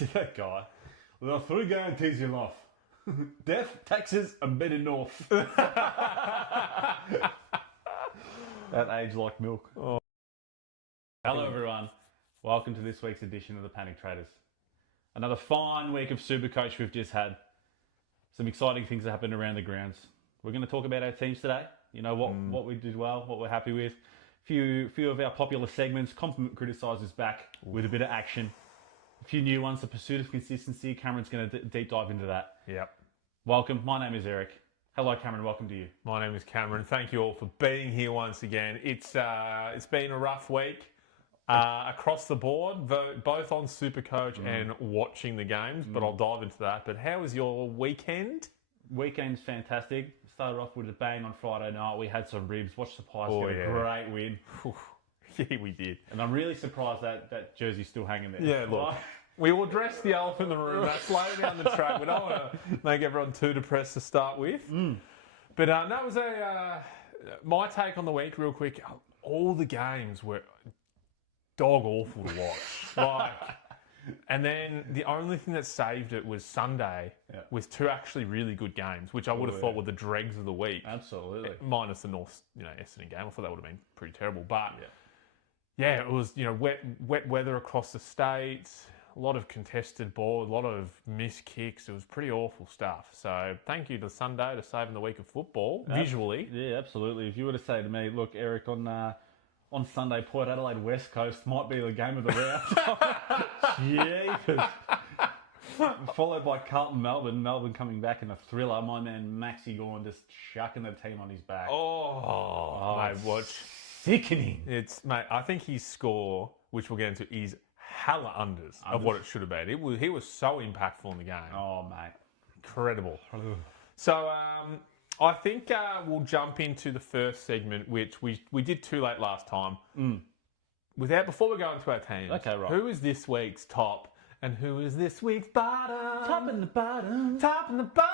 to that guy. There are 3 guarantees in life. Death, taxes, and bed in North. That aged like milk. Oh. Hello everyone. Welcome to this week's edition of the Panic Traders. Another fine week of Supercoach we've just had. Some exciting things that happened around the grounds. We're going to talk about our teams today. You know, what we did well, what we're happy with. Few of our popular segments. Compliment Criticise is back with a bit of action. A few new ones, the pursuit of consistency. Cameron's going to deep dive into that. Yep. Welcome. My name is Eric. Hello, Cameron. Welcome to you. My name is Cameron. Thank you all for being here once again. It's been a rough week across the board, both on Supercoach and watching the games, but I'll dive into that. But how was your weekend? Weekend's fantastic. Started off with a bang on Friday night. We had some ribs. Watched the Pies get a great win. Yeah, we did. And I'm really surprised that jersey's still hanging there. Yeah, look. We will address the elephant in the room. That's later down the track. We don't want to make everyone too depressed to start with. But that was my take on the week real quick. All the games were dog awful to watch. And then the only thing that saved it was Sunday with 2 actually really good games, which I would have thought were the dregs of the week. Absolutely. Minus the North, Essendon game. I thought that would have been pretty terrible. But yeah, it was, wet weather across the states. A lot of contested ball, a lot of missed kicks. It was pretty awful stuff. So thank you to Sunday to saving the week of football, visually. Yeah, absolutely. If you were to say to me, look, Eric, on Sunday, Port Adelaide West Coast might be the game of the round. Jeepers. Followed by Carlton Melbourne. Melbourne coming back in a thriller. My man Maxi Gorn just shucking the team on his back. Mate, watch. Sickening. Mate, I think his score, which we'll get into, is hella unders of what it should have been. He was so impactful in the game. Oh, mate. Incredible. So I think we'll jump into the first segment, which we did too late last time. Before we go into our teams, okay, right. Who is this week's top and who is this week's bottom? Top and the bottom. Top and the bottom.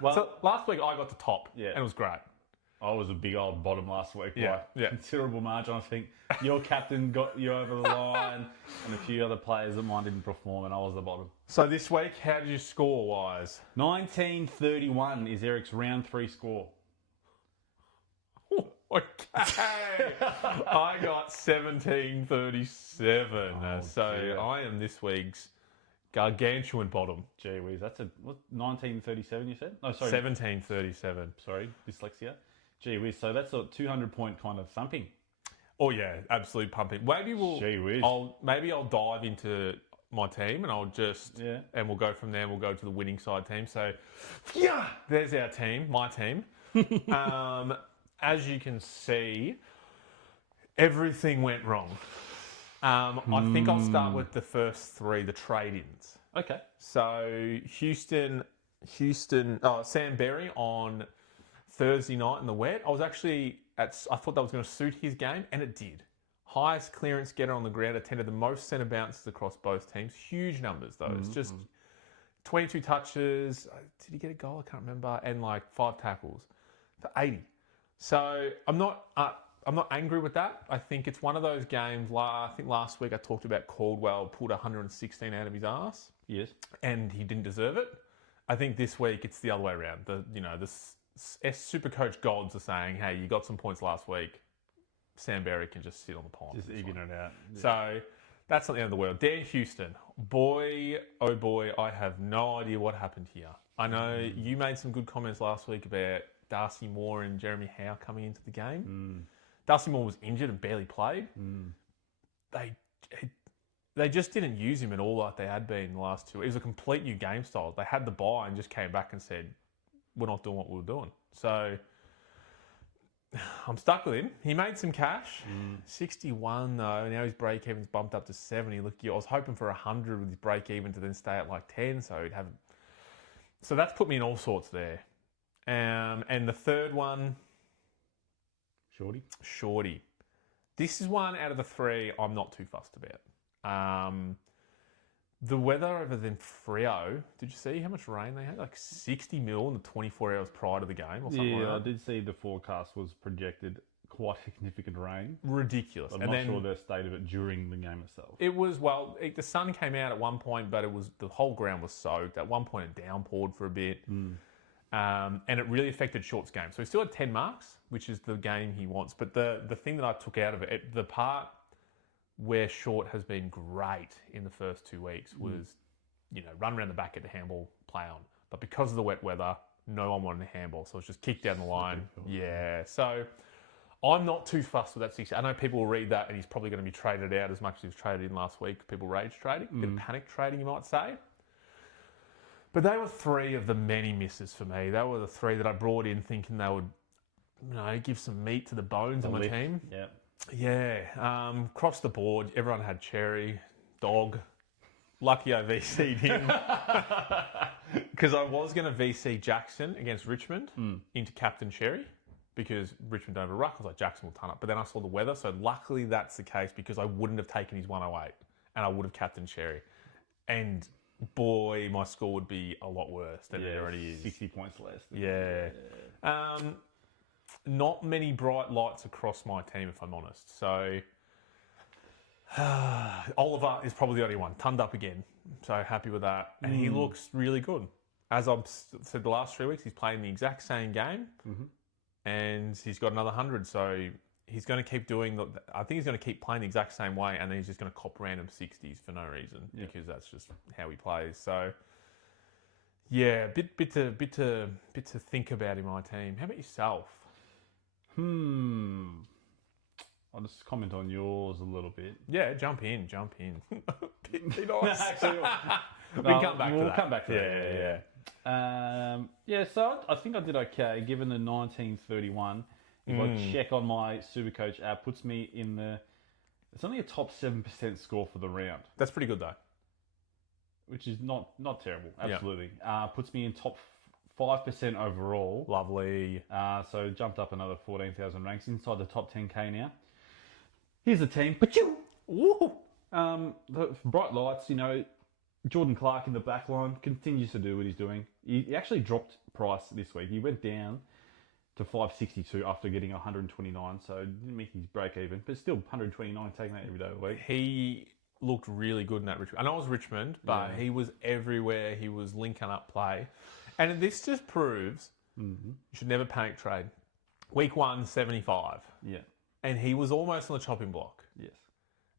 Well, so last week I got to top, and it was great. I was a big old bottom last week. Yeah. Considerable margin. I think your captain got you over the line and a few other players that mine didn't perform, and I was the bottom. So this week, how did you score-wise? 1931 is Eric's round 3 score. Okay. I got 1737. Dear. I am this week's gargantuan bottom. Gee whiz, that's 1937 you said? No, sorry. 1737. Sorry, dyslexia. Gee whiz, so that's a 200-point kind of thumping. Oh yeah, absolute pumping. Maybe I'll dive into my team and I'll just and we'll go from there. We'll go to the winning side team. So there's our team, my team. As you can see, everything went wrong. I think I'll start with the first 3, the trade-ins. Okay. So Sam Berry on Thursday night in the wet. I thought that was going to suit his game, and it did. Highest clearance getter on the ground, attended the most centre bounces across both teams. Huge numbers, though. It's just 22 touches. Did he get a goal? I can't remember. And 5 tackles for 80. So I'm not angry with that. I think it's one of those games. I think last week I talked about Caldwell pulled 116 out of his ass. Yes. And he didn't deserve it. I think this week it's the other way around. The Supercoach gods are saying, hey, you got some points last week. Sam Berry can just sit on the pond. Just even it out. Yeah. So that's not the end of the world. Dan Houston. Boy, oh boy, I have no idea what happened here. I know you made some good comments last week about Darcy Moore and Jeremy Howe coming into the game. Darcy Moore was injured and barely played. They just didn't use him at all like they had been in the last 2. It was a complete new game style. They had the bye and just came back and said, we're not doing what we were doing. So I'm stuck with him. He made some cash. 61 though. Now his break-even's bumped up to 70. Look, I was hoping for 100 with his break-even to then stay at 10. So he'd have. So that's put me in all sorts there. And the third one, Shorty. This is one out of the 3 I'm not too fussed about. The weather over in Freo, did you see how much rain they had? 60 mil in the 24 hours prior to the game or something like that? I did see the forecast was projected quite significant rain. Ridiculous. I'm and not then sure the state of it during the game itself. it was, the sun came out at one point, but the whole ground was soaked. At one point, it downpoured for a bit. And it really affected Short's game. So he still had 10 marks, which is the game he wants. But the thing that I took out of it, the part where Short has been great in the first 2 weeks was, run around the back at the handball, play on. But because of the wet weather, no one wanted a handball. So it was just kicked down the line. Yeah. So I'm not too fussed with that 60. I know people will read that and he's probably going to be traded out as much as he was traded in last week. People rage trading, a bit of panic trading, you might say. But they were 3 of the many misses for me. They were the 3 that I brought in thinking they would, give some meat to the bones of my team. Yeah. Yeah. Across the board, everyone had Cherry, Dog. Lucky I VC'd him. Because I was going to VC Jackson against Richmond into Captain Cherry. Because Richmond don't have a ruck. I was like, Jackson will turn up. But then I saw the weather. So luckily that's the case because I wouldn't have taken his 108. And I would have Captain Cherry. And boy, my score would be a lot worse than it already is. 60 points less. Yeah. Not many bright lights across my team, if I'm honest. So Oliver is probably the only one. Tunned up again. So happy with that. And he looks really good. As I've said the last 3 weeks, he's playing the exact same game. And he's got another 100. So he's going to keep I think he's going to keep playing the exact same way, and then he's just going to cop random 60s for no reason because that's just how he plays. So, yeah, bit to think about in my team. How about yourself? I'll just comment on yours a little bit. Yeah, jump in. be nice. We'll come back to that. Yeah. So I think I did okay given the 1931. If I check on my Supercoach app, puts me in it's only a top 7% score for the round. That's pretty good though. Which is not terrible, absolutely. Puts me in top 5% overall. Lovely. So jumped up another 14,000 ranks inside the top 10k now. Here's the team. Woo! The bright lights, Jordan Clark in the back line continues to do what he's doing. He actually dropped price this week. He went down to 562 after getting 129, so didn't make his break even, but still 129, taking that every day of the week. He looked really good in that Richmond. I know it was Richmond, but he was everywhere. He was linking up play. And this just proves you should never panic trade. Week 1, 75. Yeah. And he was almost on the chopping block. Yes.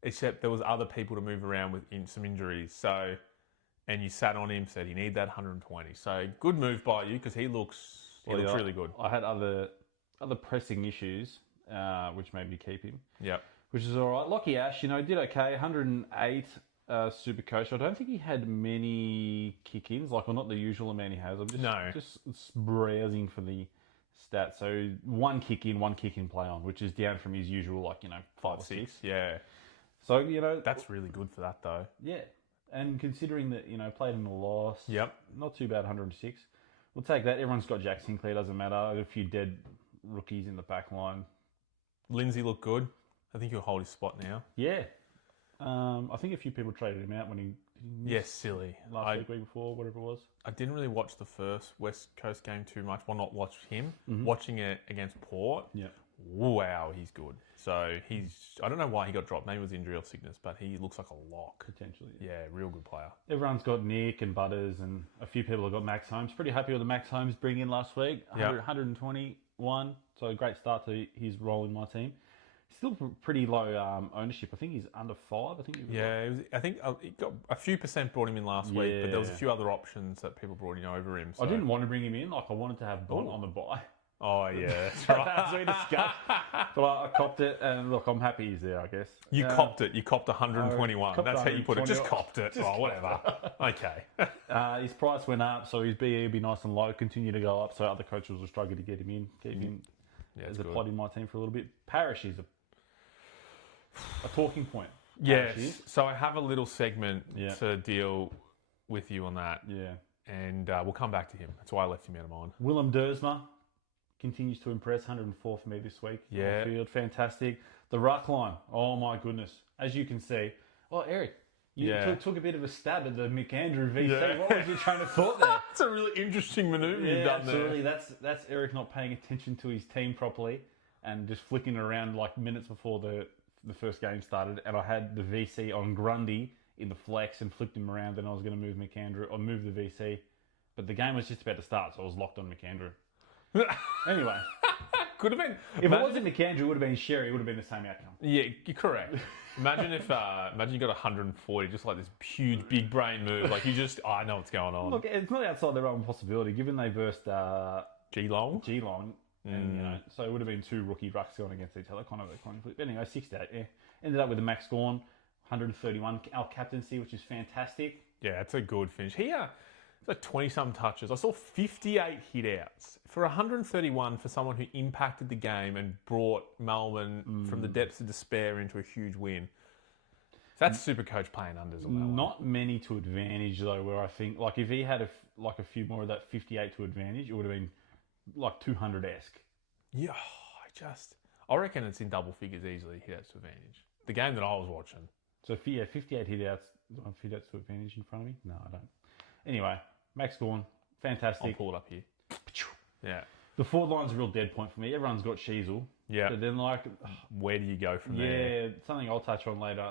Except there was other people to move around with some injuries. So, and you sat on him, said you need that 120. So good move by you because he looks really good. I had other pressing issues, which made me keep him. Yeah. Which is all right. Lockie Ash, did okay. 108 Supercoach. I don't think he had many kick-ins, not the usual amount he has. I'm just browsing for the stats. So one kick-in play on, which is down from his usual, 5 or 6. Yeah. So, that's really good for that, though. Yeah. And considering that, played in the loss. Yep. Not too bad, 106. We'll take that. Everyone's got Jack Sinclair, doesn't matter. I got a few dead rookies in the back line. Lindsay looked good. I think he'll hold his spot now. Yeah. I think a few people traded him out when he silly. Week before, whatever it was. I didn't really watch the first West Coast game too much. Well, not watch him. Watching it against Port. Yeah. Wow, he's good. So I don't know why he got dropped. Maybe it was injury or sickness, but he looks like a lock. Potentially. Yeah, real good player. Everyone's got Nick and Butters, and a few people have got Max Holmes. Pretty happy with the Max Holmes bring in last week. 121. So a great start to his role in my team. Still pretty low ownership. I think he's under 5. I think he got a few percent brought him in last week, but there was a few other options that people brought in over him. So. I didn't want to bring him in. I wanted to have Bont on the buy. Oh, yeah. That's right. As we discussed. But I copped it, and look, I'm happy he's there, I guess. You copped it. You copped 121. That's how you put it. Just copped it. Whatever. Okay. His price went up, so his BE would be nice and low, continue to go up, so other coaches will struggle to get him in, keep him as a plot in my team for a little bit. Parrish is a talking point. Yes. So I have a little segment to deal with you on that. Yeah. And we'll come back to him. That's why I left him out of mine. Willem Dersma continues to impress. 104 for me this week. Yeah. Field, fantastic. The ruck line. Oh, my goodness. As you can see. Oh, Eric, you took a bit of a stab at the McAndrew VC. Yeah. What was your train of thought there? That's a really interesting manoeuvre you've done absolutely. There. That's Eric not paying attention to his team properly. and just flicking around like minutes before the first game started, and I had the VC on Grundy in the flex and flipped him around, and I was going to move McAndrew or move the VC, but the game was just about to start, so I was locked on McAndrew. Anyway, could have been. If it wasn't McAndrew, it would have been Sherry. It would have been the same outcome. Yeah, you're correct. Imagine if you got 140, just like this huge big brain move. Like you just, I know what's going on. Look, it's not outside their own possibility, given they versed Geelong. And so it would have been two rookie rucks going against each other, kind of a coin flip. But anyway, 6-8. Yeah, ended up with a max score, 131. Our captaincy, which is fantastic. Yeah, it's a good finish. Here, like 20-some touches. I saw 58 hit-outs. For 131 for someone who impacted the game and brought Melbourne from the depths of despair into a huge win. So that's Supercoach playing unders on that one. Not many to advantage, though, where I think, like, if he had a few more of that 58 to advantage, it would have been, like, 200-esque. Yeah, I reckon it's in double figures easily, hit-outs to advantage. The game that I was watching. So, yeah, 58 hit-outs. Do I have hit-outs to advantage in front of me? No, I don't. Anyway, Max Gorn, fantastic. I'll pull it up here. Yeah. The forward line's a real dead point for me. Everyone's got Sheasel. Yeah. But then, like... where do you go from there? Yeah, something I'll touch on later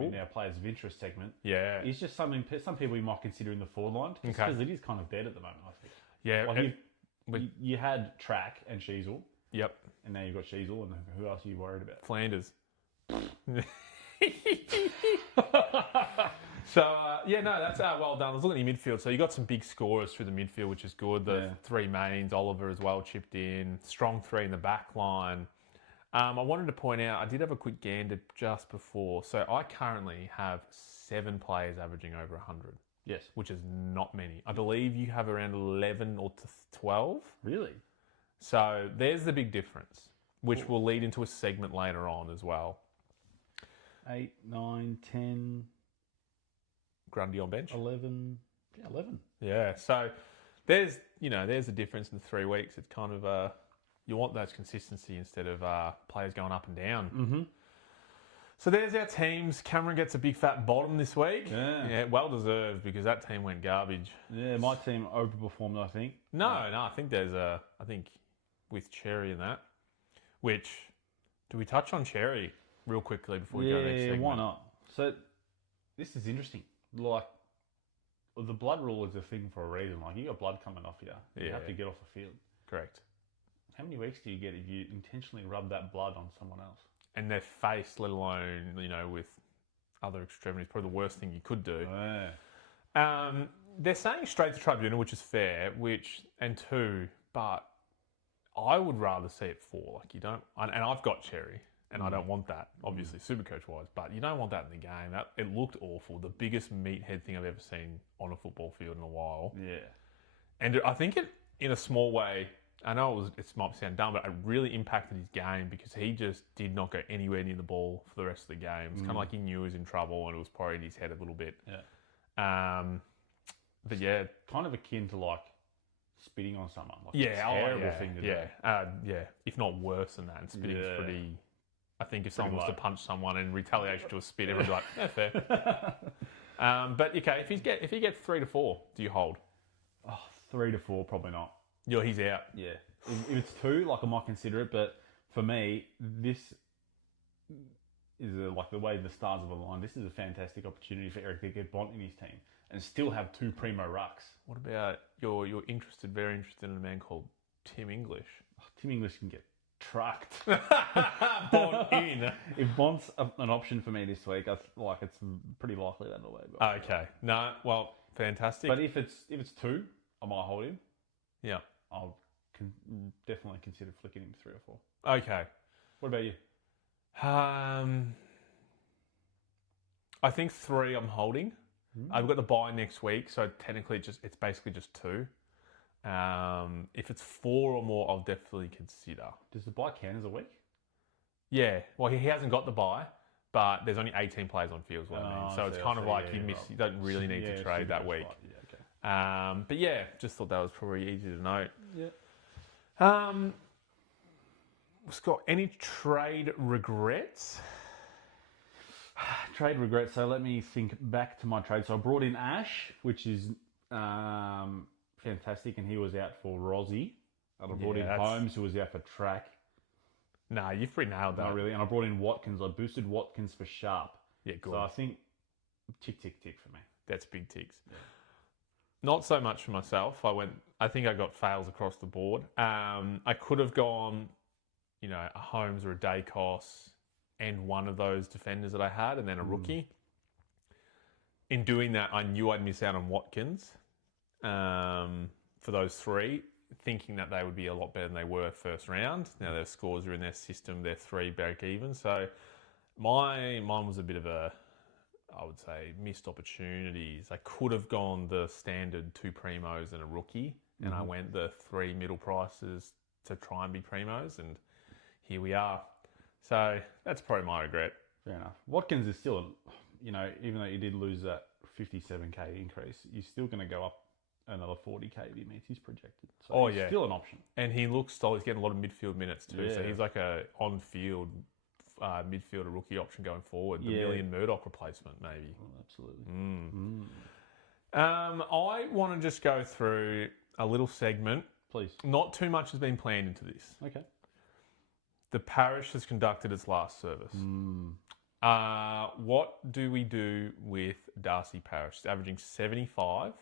in our Players of Interest segment. Yeah. It's just something some people you might consider in the forward line, just because it is kind of dead at the moment, I think. Yeah. Like you had Track and Sheasel. Yep. And now you've got Sheasel, and who else are you worried about? Flanders. So, that's well done. I was looking at your midfield. So you got some big scorers through the midfield, which is good. The three mains, Oliver as well chipped in. Strong three in the back line. I wanted to point out, I did have a quick gander just before. So I currently have 7 players averaging over 100. Yes. Which is not many. I believe you have around 11 or 12. Really? So there's the big difference, which will lead into a segment later on as well. 8, 9, 10... Grundy on bench. 11. Yeah, 11. Yeah, so there's a difference in the 3 weeks. It's kind of, you want those consistency instead of players going up and down. Mm-hmm. So there's our teams. Cameron gets a big fat bottom this week. Yeah, well deserved because that team went garbage. Yeah, my team overperformed, I think. No, I think I think with Cherry and that, do we touch on Cherry real quickly before we go next segment? Yeah, why not? So this is interesting. Like, the blood rule is a thing for a reason. Like, you got blood coming off you. You have to get off the field. Correct. How many weeks do you get if you intentionally rub that blood on someone else? And their face, let alone, with other extremities, probably the worst thing you could do. Yeah. They're saying straight to tribunal, which is fair, and 2, but I would rather see it 4. Like, you don't, and I've got Cherry. And I don't want that, obviously, Supercoach-wise. But you don't want that in the game. It looked awful. The biggest meathead thing I've ever seen on a football field in a while. Yeah. And I think it, in a small way, I know it might sound dumb, but it really impacted his game because he just did not go anywhere near the ball for the rest of the game. It's kind of like he knew he was in trouble and it was probably in his head a little bit. Yeah. But yeah. Kind of akin to, like, spitting on someone. Like, yeah. It's a terrible thing to do. Yeah. If not worse than that. And spitting is pretty... I think if someone was to punch someone in retaliation to a spit, everyone's like, yeah, fair. But okay, if he gets 3 to 4, do you hold? 3 to 4, probably not. He's out. Yeah. If it's 2, like, I might consider it, but for me, this is like the way the stars have aligned. This is a fantastic opportunity for Eric to get Bont in his team and still have 2 primo rucks. What about you're very interested in a man called Tim English? Tim English can get trucked. Bont in. If Bont's an option for me this week, it's pretty likely that'll be. Okay. No, well, fantastic. But if it's 2, I might hold him. Yeah. I'll definitely consider flicking him 3 or 4. Okay. What about you? I think 3 I'm holding. I've got the bye next week, so technically it's basically just 2. If it's 4 or more, I'll definitely consider. Does the bye count as a week? Yeah. Well, he hasn't got the bye, but there's only 18 players on field, so it's kind of like you don't really need to trade that week. Right. Yeah, okay. But yeah, just thought that was probably easy to note. Yeah. Scott, any trade regrets? Trade regrets. So let me think back to my trade. So I brought in Ash, which is fantastic, and he was out for Rozzy. I brought in Holmes, who was out for Track. Nah, you've pretty nailed that. Not really. And I brought in Watkins. I boosted Watkins for sharp. Yeah, good. So I think tick, tick, tick for me. That's big ticks. Yeah. Not so much for myself. I think I got fails across the board. I could have gone, a Holmes or a Dacos and one of those defenders that I had, and then a rookie. In doing that, I knew I'd miss out on Watkins for those three, thinking that they would be a lot better than they were first round. Now their scores are in their system, they're 3 break even. So mine was a bit of a, I would say, missed opportunities. I could have gone the standard 2 primos and a rookie, and I went the 3 middle prices to try and be primos, and here we are. So that's probably my regret. Fair enough. Watkins is still, even though you did lose that 57k increase, you're still going to go up another 40k if he meets his projected. So he's still an option. And he looks solid. He's getting a lot of midfield minutes too. Yeah. So he's like a on-field midfielder rookie option going forward. The Million Murdoch replacement, maybe. Oh, absolutely. I want to just go through a little segment. Please. Not too much has been planned into this. Okay. The parish has conducted its last service. What do we do with Darcy Parish? It's averaging 75.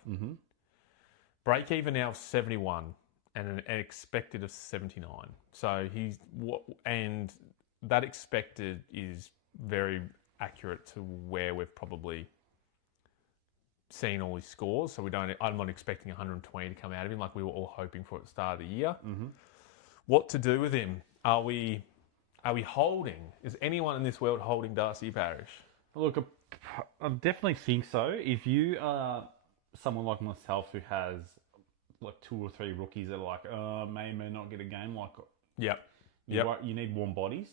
Break even now of 71 and an expected of 79. So and that expected is very accurate to where we've probably seen all his scores. So I'm not expecting 120 to come out of him like we were all hoping for at the start of the year. What to do with him? Are we holding? Is anyone in this world holding Darcy Parish? Look, I definitely think so. If you are someone like myself who has like 2 or 3 rookies that are like, may not get a game, you need warm bodies.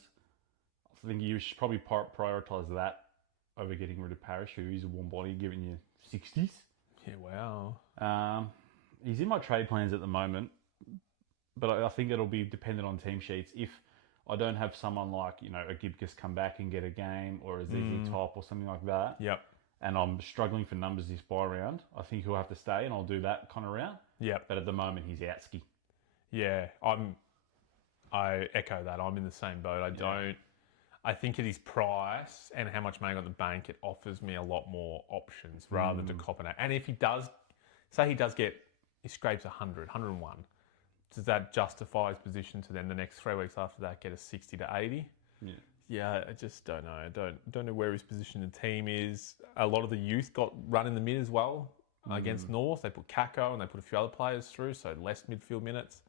I think you should probably prioritise that over getting rid of Parish, who is a warm body, giving you 60s. Yeah, wow. He's in my trade plans at the moment, but I think it'll be dependent on team sheets. If I don't have someone like, a Gibcus come back and get a game, or a ZZ Top or something like that, and I'm struggling for numbers this buy round, I think he'll have to stay, and I'll do that kind of round. But at the moment, he's outski. Yeah, I echo that. I'm in the same boat. I think at his price and how much money on the bank, it offers me a lot more options rather than to cop an out. And if he does, say he scrapes 100, 101, does that justify his position to then the next 3 weeks after that get a 60 to 80? Yeah, I just don't know. I don't know where his position in the team is. A lot of the youth got run in the mid as well against North. They put Kako and they put a few other players through, so less midfield minutes.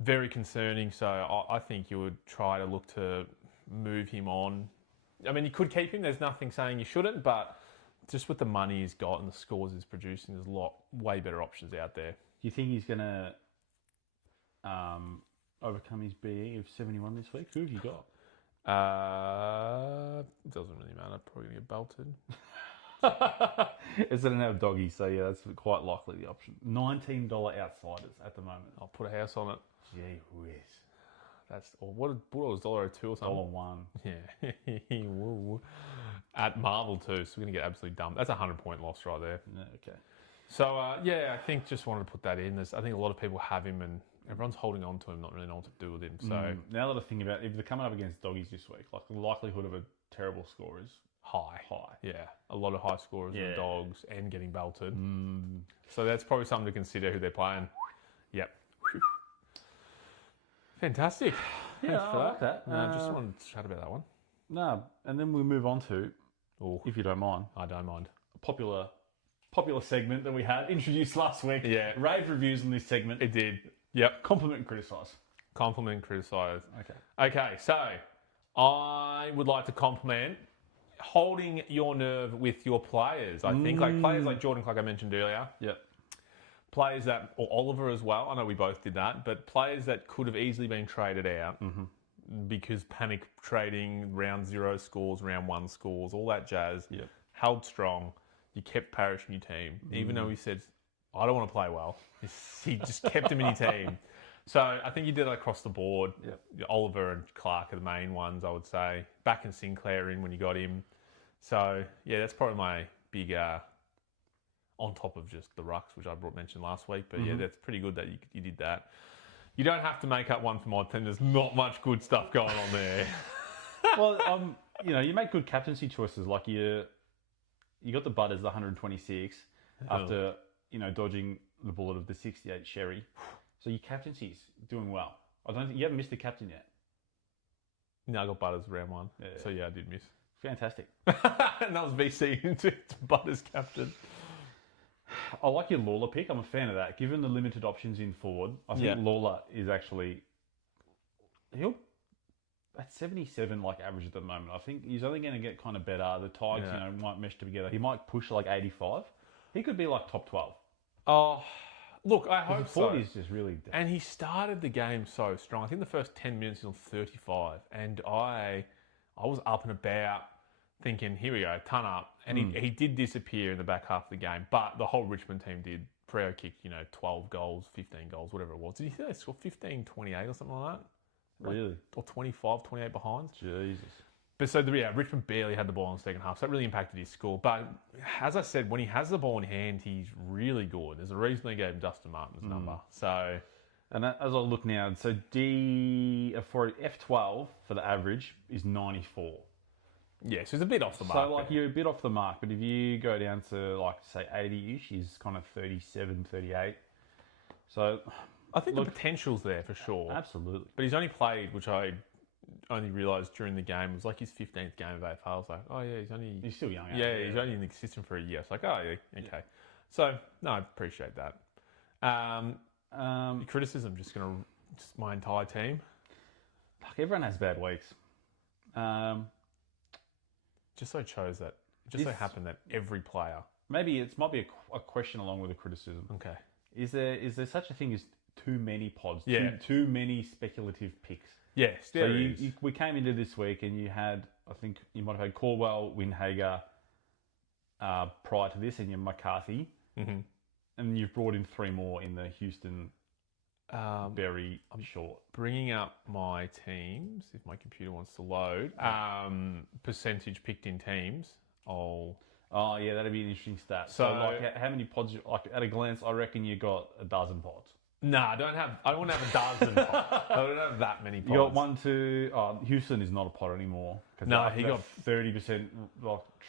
Very concerning. So I think you would try to look to move him on. I mean, you could keep him. There's nothing saying you shouldn't, but just with the money he's got and the scores he's producing, there's way better options out there. Do you think he's going to overcome his BE of 71 this week? Who have you got? Doesn't really matter. Probably going to get belted. It's an out doggy, so yeah, that's quite likely the option. $19 outsiders at the moment. I'll put a house on it. Gee whiz. That's what was $1.02 or something. $1.01. Yeah. Woo. At Marvel too, so we're gonna get absolutely dumped. That's a 100-point loss right there. Yeah, okay. So I think just wanted to put that in. I think a lot of people have him and everyone's holding on to him, not really knowing what to do with him. So now that I think about it, if they're coming up against doggies this week, like the likelihood of a terrible score is high. Yeah, a lot of high scorers and dogs and getting belted. So that's probably something to consider who they're playing. Yep. Fantastic. Yeah, Thanks for I like that. No, just wanted to chat about that one. No, and then we move on to, if you don't mind, I don't mind, a popular segment that we had introduced last week. Yeah. Rave reviews on this segment. It did. Yep. Compliment and criticise. Compliment and criticise. Okay, so I would like to compliment holding your nerve with your players. I think like players like Jordan, like I mentioned earlier. Yep. Players that, or Oliver as well, I know we both did that, but players that could have easily been traded out because panic trading, round 0 scores, round 1 scores, all that jazz, held strong. You kept Parish in your team, even though he said, I don't want to play well. He just kept him in your team. So I think you did that across the board. Yep. Oliver and Clark are the main ones, I would say. Back in Sinclair in when you got him. So, yeah, that's probably my big, on top of just the rucks, which I mentioned last week. But, yeah, that's pretty good that you did that. You don't have to make up one for my team. There's not much good stuff going on there. Well, you make good captaincy choices. Like you got the Butters, the 126, after dodging the bullet of the 68 Sherry. So your captaincy's doing well. I don't think you haven't missed the captain yet. No, I got Butters round 1. Yeah. So yeah, I did miss. Fantastic. And that was VC into Butters captain. I like your Lawler pick. I'm a fan of that. Given the limited options in forward, I think Lawler is actually he'll at 77 like average at the moment. I think he's only going to get kind of better. The Tigers, might mesh together. He might push like 85. He could be like top 12. Oh, look, I hope so. He's just really. And he started the game so strong. I think the first 10 minutes he's on 35, and I was up and about, thinking, here we go, ton up. And he did disappear in the back half of the game, but the whole Richmond team did. Freo kicked, 12 goals, 15 goals, whatever it was. Did he say they scored 15, 28 or something like that? Really? Or 25, 28 behind? Jesus. But so, Richmond barely had the ball in the second half, so that really impacted his score. But as I said, when he has the ball in hand, he's really good. There's a reason they gave him Dustin Martin's number. So, and as I look now, so for F12 for the average is 94. Yeah, so he's a bit off the mark. So, you're a bit off the mark, but if you go down to, say, 80-ish, he's kind of 37, 38. So, I think the potential's there for sure. Absolutely. But he's only played, which I only realised during the game, it was like his 15th game of AFL. I was like, oh, yeah, he's still young. Yeah, he's only in the system for a year. It's like, oh, yeah, okay. So, no, I appreciate that. Criticism, just my entire team. Fuck, everyone has bad weeks. Just so happened that every player. Maybe it might be a question along with a criticism. Okay. Is there such a thing as too many pods? Yeah. Too many speculative picks? Yes, there is. We came into this week and you had, I think you might have had Caldwell, Windhager prior to this, and your McCarthy. Mm-hmm. And you've brought in 3 more in the Houston, Berry, Short. Bringing up my teams, if my computer wants to load. Percentage picked in teams. Oh, yeah, that'd be an interesting stat. So how many pods? At a glance, I reckon you got a dozen pods. No, I don't want to have a dozen pods. I don't have that many pods. You got 1, 2. Houston is not a pod anymore. No, he got 30%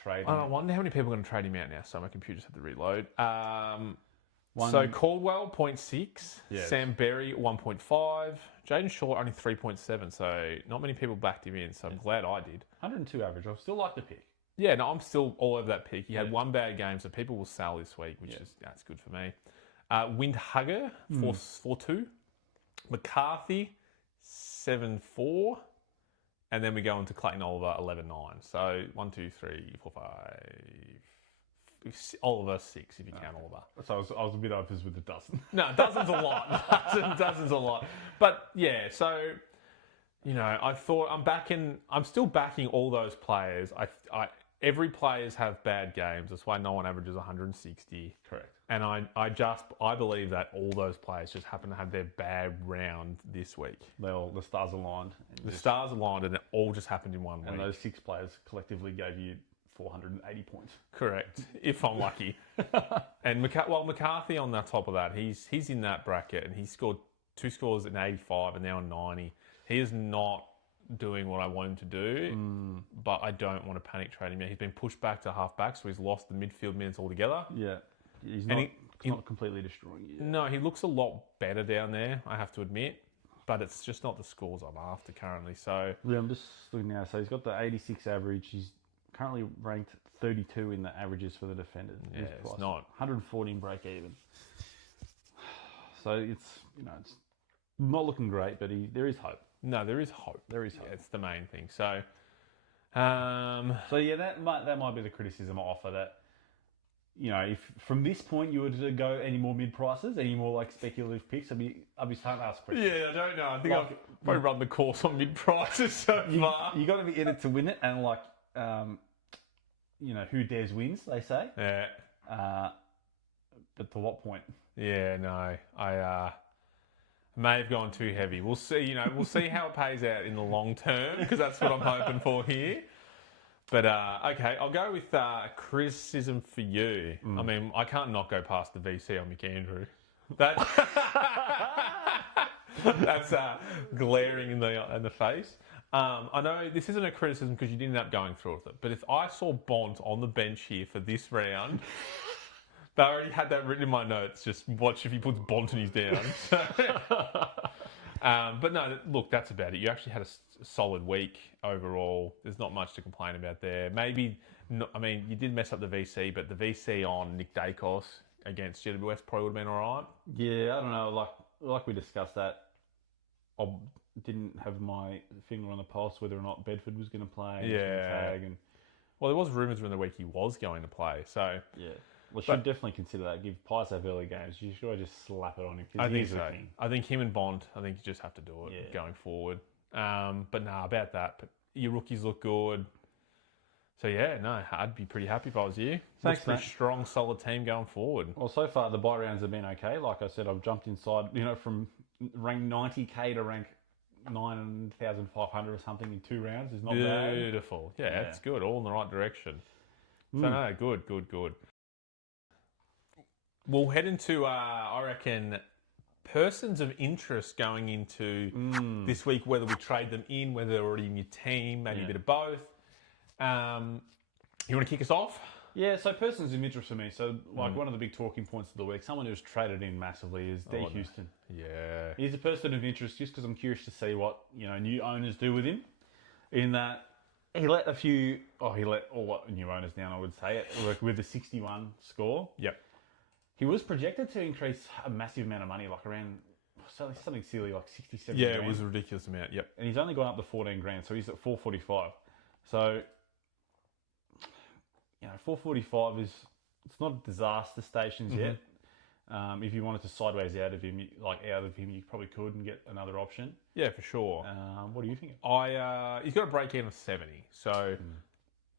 trade. I wonder how many people are going to trade him out now. So my computer's had to reload. So Caldwell 0.6, yes. Sam Berry 1.5, Jaden Short only 3.7. So not many people backed him in. So I'm glad I did. 102 average. I still like the pick. Yeah, no, I'm still all over that pick. He had one bad game, so people will sell this week, which is that's good for me. Windhager 4.2, McCarthy 7.4, and then we go into Clayton Oliver 11.9. So 1, 2, 3, 4, 5. Oliver 6 if you count Oliver. So I was a bit obvious with the dozen. No, dozen's a lot. Dozen's a lot. But yeah, so I thought I'm still backing all those players. Every players have bad games. That's why no one averages 160. Correct. And I believe that all those players just happen to have their bad round this week. The stars aligned. Stars aligned, and it all just happened in one week. And those 6 players collectively gave you 480 points. Correct, if I'm lucky. And McCarthy on the top of that, he's in that bracket, and he scored 2 scores in 85 and now in 90. He is not doing what I want him to do, but I don't want to panic trade him yet. He's been pushed back to half-back, so he's lost the midfield minutes altogether. Yeah. He's not completely destroying you. No, he looks a lot better down there, I have to admit, but it's just not the scores I'm after currently. So yeah, I'm just looking now. So he's got the 86 average. He's currently ranked 32 in the averages for the defenders. Yeah, it's not 114 break even. So it's not looking great, but there is hope. No, there is hope. There is hope. Yeah, it's the main thing. So, that might be the criticism I offer. That if from this point you were to go any more mid prices, any more like speculative picks, I'd be starting to ask questions. Yeah, I don't know. I think I've probably run the course on mid prices so far. You got to be in it to win it, and who dares wins, they say. Yeah. But to what point? Yeah, no, I may have gone too heavy. We'll see. We'll see how it pays out in the long term, because that's what I'm hoping for here. But okay, I'll go with criticism for you. I mean, I can't not go past the VC on McAndrew. That That's glaring in the face. I know this isn't a criticism because you didn't end up going through with it, but if I saw Bont on the bench here for this round, I already had that written in my notes. Just watch if he puts Bont and he's down. So, but no, look, that's about it. You actually had a solid week overall. There's not much to complain about there. Maybe, I mean, you did mess up the VC, but the VC on Nick Dacos against GWS probably would have been all right. Yeah, I don't know. Like we discussed that. I didn't have my finger on the pulse whether or not Bedford was going to play. Yeah. Well, there was rumours during the week he was going to play. So yeah. Well, should definitely consider that. Give Pies have early games. You should just slap it on him. I think so. I think him and Bond, I think you just have to do it going forward. But no, about that. But your rookies look good. So yeah, no, I'd be pretty happy if I was you. Thanks, pretty strong, solid team going forward. Well, so far the bye rounds have been okay. Like I said, I've jumped inside, from rank 90k to rank 9,500 or something in 2 rounds. Is not bad. Beautiful. Yeah, it's good. All in the right direction. So no, good. We'll head into, I reckon, persons of interest going into this week, whether we trade them in, whether they're already in your team, maybe a bit of both. You want to kick us off? Yeah, so persons of interest for me. So, one of the big talking points of the week, someone who's traded in massively is D. Houston. Yeah. He's a person of interest just because I'm curious to see what, new owners do with him. In that he let all new owners down, I would say, with a 61 score. Yep. He was projected to increase a massive amount of money, like around something silly, like 67 Yeah, grand. it was a ridiculous amount, yep. And he's only gone up to 14 grand, so he's at 445. So, 445 it's not a disaster stations yet. If you wanted to sideways out of him, you probably could and get another option. Yeah, for sure. What do you think? He's got a break even of 70, so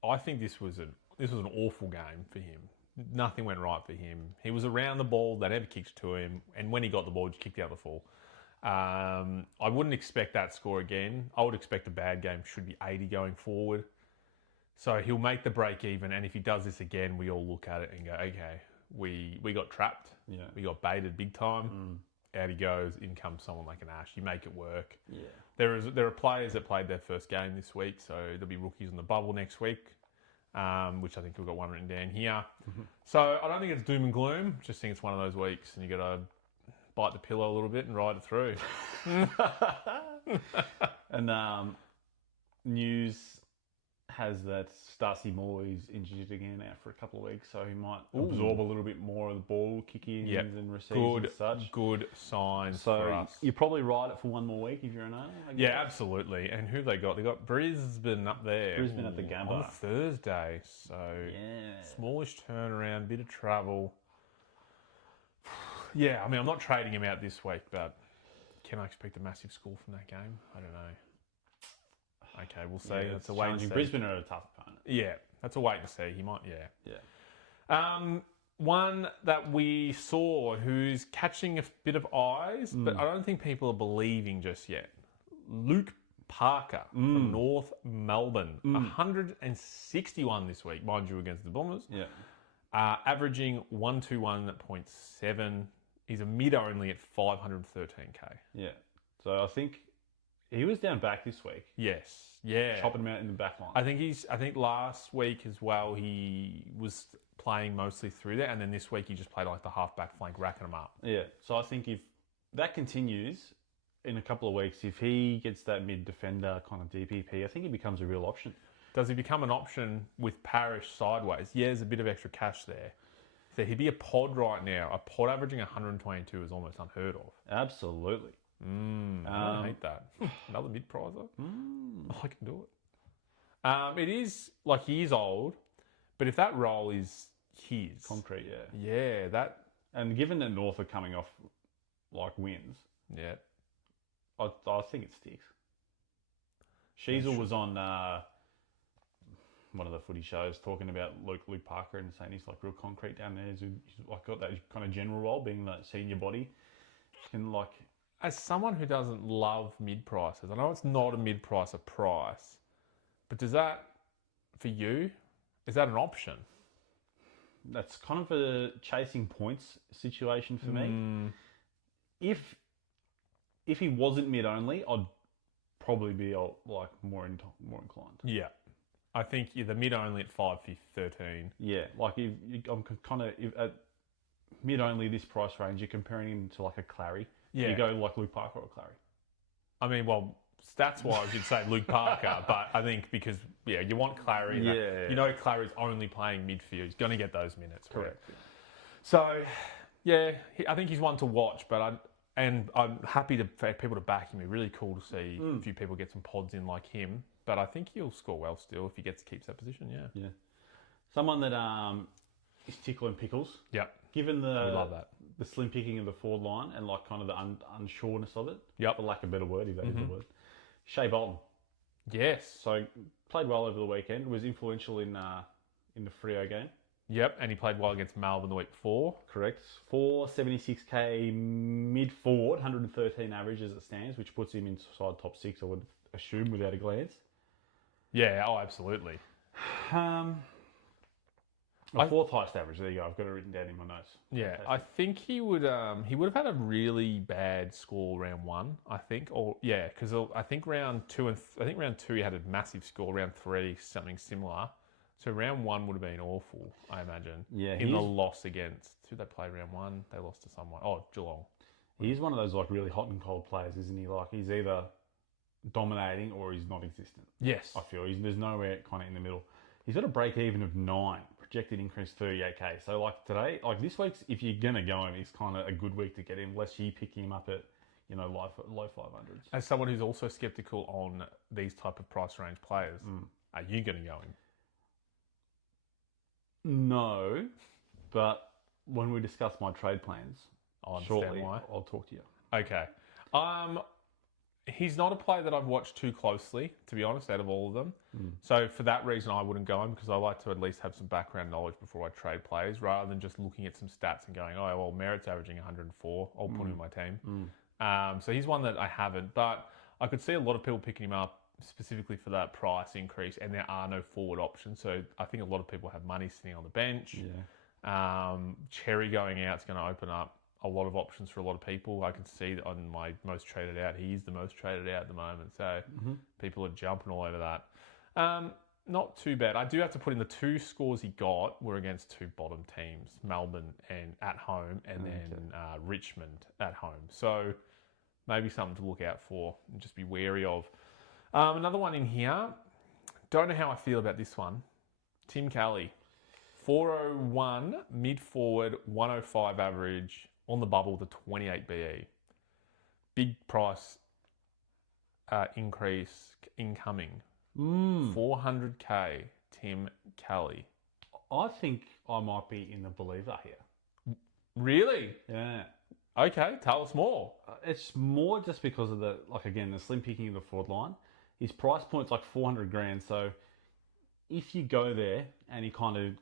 I think this was an awful game for him. Nothing went right for him. He was around the ball, they never kicked to him, and when he got the ball, he just kicked out the full. I wouldn't expect that score again. I would expect a bad game should be 80 going forward. So he'll make the break even, and if he does this again, we all look at it and go, okay, we got trapped. Yeah. We got baited big time. Out he goes. In comes someone like an Ash. You make it work. Yeah. There are players that played their first game this week, so there'll be rookies on the bubble next week, which I think we've got one written down here. So I don't think it's doom and gloom. Just think it's one of those weeks, and you got to bite the pillow a little bit and ride it through. And news has that Stacey Moore is injured again, out for a couple of weeks, so he might absorb a little bit more of the ball kick-ins and receives and such. Good signs for us. You probably ride it for one more week if you're an owner. Yeah, absolutely. And who they got? They got Brisbane up there. Brisbane at the Gabba. On Thursday. So smallish turnaround, bit of travel. Yeah, I mean, I'm not trading him out this week, but can I expect a massive score from that game? I don't know. Okay, we'll see. Yeah, that's a wait and see. Brisbane are a tough opponent. Yeah, that's a wait and see. He might, one that we saw who's catching a bit of eyes, but I don't think people are believing just yet. Luke Parker from North Melbourne. 161 this week, mind you, against the Bombers. Yeah. Averaging 121.7. He's a mid only at 513k. Yeah. So I think he was down back this week. Yes. Yeah. Chopping him out in the back line. I think last week as well, he was playing mostly through there, and then this week he just played like the half-back flank, racking them up. Yeah. So I think if that continues in a couple of weeks, if he gets that mid-defender kind of DPP, I think he becomes a real option. Does he become an option with Parrish sideways? Yeah, there's a bit of extra cash there. So he'd be a pod right now. A pod averaging 122 is almost unheard of. Absolutely. I hate that. Another mid-prizer. I can do it. It is, like, he is old, but if that role is his... Concrete, yeah. Yeah, that... And given that North are coming off, like, wins... Yeah. I think it sticks. Sheasel was on one of the footy shows talking about Luke Parker and saying he's, like, real concrete down there. He's like, got that kind of general role, being that senior body. And, like... As someone who doesn't love mid-prices, I know it's not a mid-pricer price, but does that, for you, is that an option? That's kind of a chasing points situation for me. If if he wasn't mid only, I'd probably be like more inclined. Yeah. I think the mid only at 5.13. Yeah, like I'm kind of at mid only this price range. You're comparing him to like a Clary. Yeah. You go like Luke Parker or Clary. I mean, well, stats wise, you'd say Luke Parker, but I think because you want Clary. Yeah. You know, Clary's only playing midfield. He's going to get those minutes. Correct. So, yeah, I think he's one to watch, but I'm happy for people to back him. It's really cool to see a few people get some pods in like him. But I think he'll score well still if he keeps that position. Yeah. Yeah. Someone that is tickling pickles. Yeah. Given We love that. the slim picking of the forward line and like kind of the unsureness of it. Yep. For lack of a better word, if that is the word. Shea Bolton. Yes. So played well over the weekend. Was influential in the Freo game. Yep, and he played well against Melbourne the week before. Correct. 476k mid forward, 113 average as it stands, which puts him inside top 6, I would assume, without a glance. Yeah, oh, absolutely. Fourth highest average. There you go. I've got it written down in my notes. Yeah, Fantastic. I think he would have had a really bad score round 1. I think, because I think round 2 he had a massive score. Round 3 something similar. So round 1 would have been awful, I imagine. Yeah, in the loss against who they played round 1, they lost to someone. Oh, Geelong. He's one of those like really hot and cold players, isn't he? Like he's either dominating or he's non-existent. Yes, I feel there's nowhere kind of in the middle. He's got a break even of 9, projected increase 38k. So like today, like this week's, if you're gonna go him, it's kind of a good week to get him, unless you pick him up at low 500s. As someone who's also skeptical on these type of price range players, are you going to go him? No, but when we discuss my trade plans, shortly, why. I'll talk to you. Okay. He's not a player that I've watched too closely, to be honest, out of all of them. So for that reason, I wouldn't go him because I like to at least have some background knowledge before I trade players, rather than just looking at some stats and going, oh, well, Merritt's averaging 104. I'll put him in my team. So he's one that I haven't, but I could see a lot of people picking him up specifically for that price increase, and there are no forward options. So I think a lot of people have money sitting on the bench. Yeah. Cherry going out is going to open up a lot of options for a lot of people. I can see that on my most traded out, he's the most traded out at the moment. So people are jumping all over that. Not too bad. I do have to put in the 2 scores he got were against 2 bottom teams, Melbourne and at home, and then Richmond at home. So maybe something to look out for and just be wary of. Another one in here. Don't know how I feel about this one. Tim Kelly. 401 mid-forward, 105 average, on the bubble to 28 BE. Big price increase incoming. 400k, Tim Kelly. I think I might be in the believer here. Really? Yeah. Okay, tell us more. It's more just because of the slim picking of the forward line. His price point's like 400 grand. So if you go there and he kind of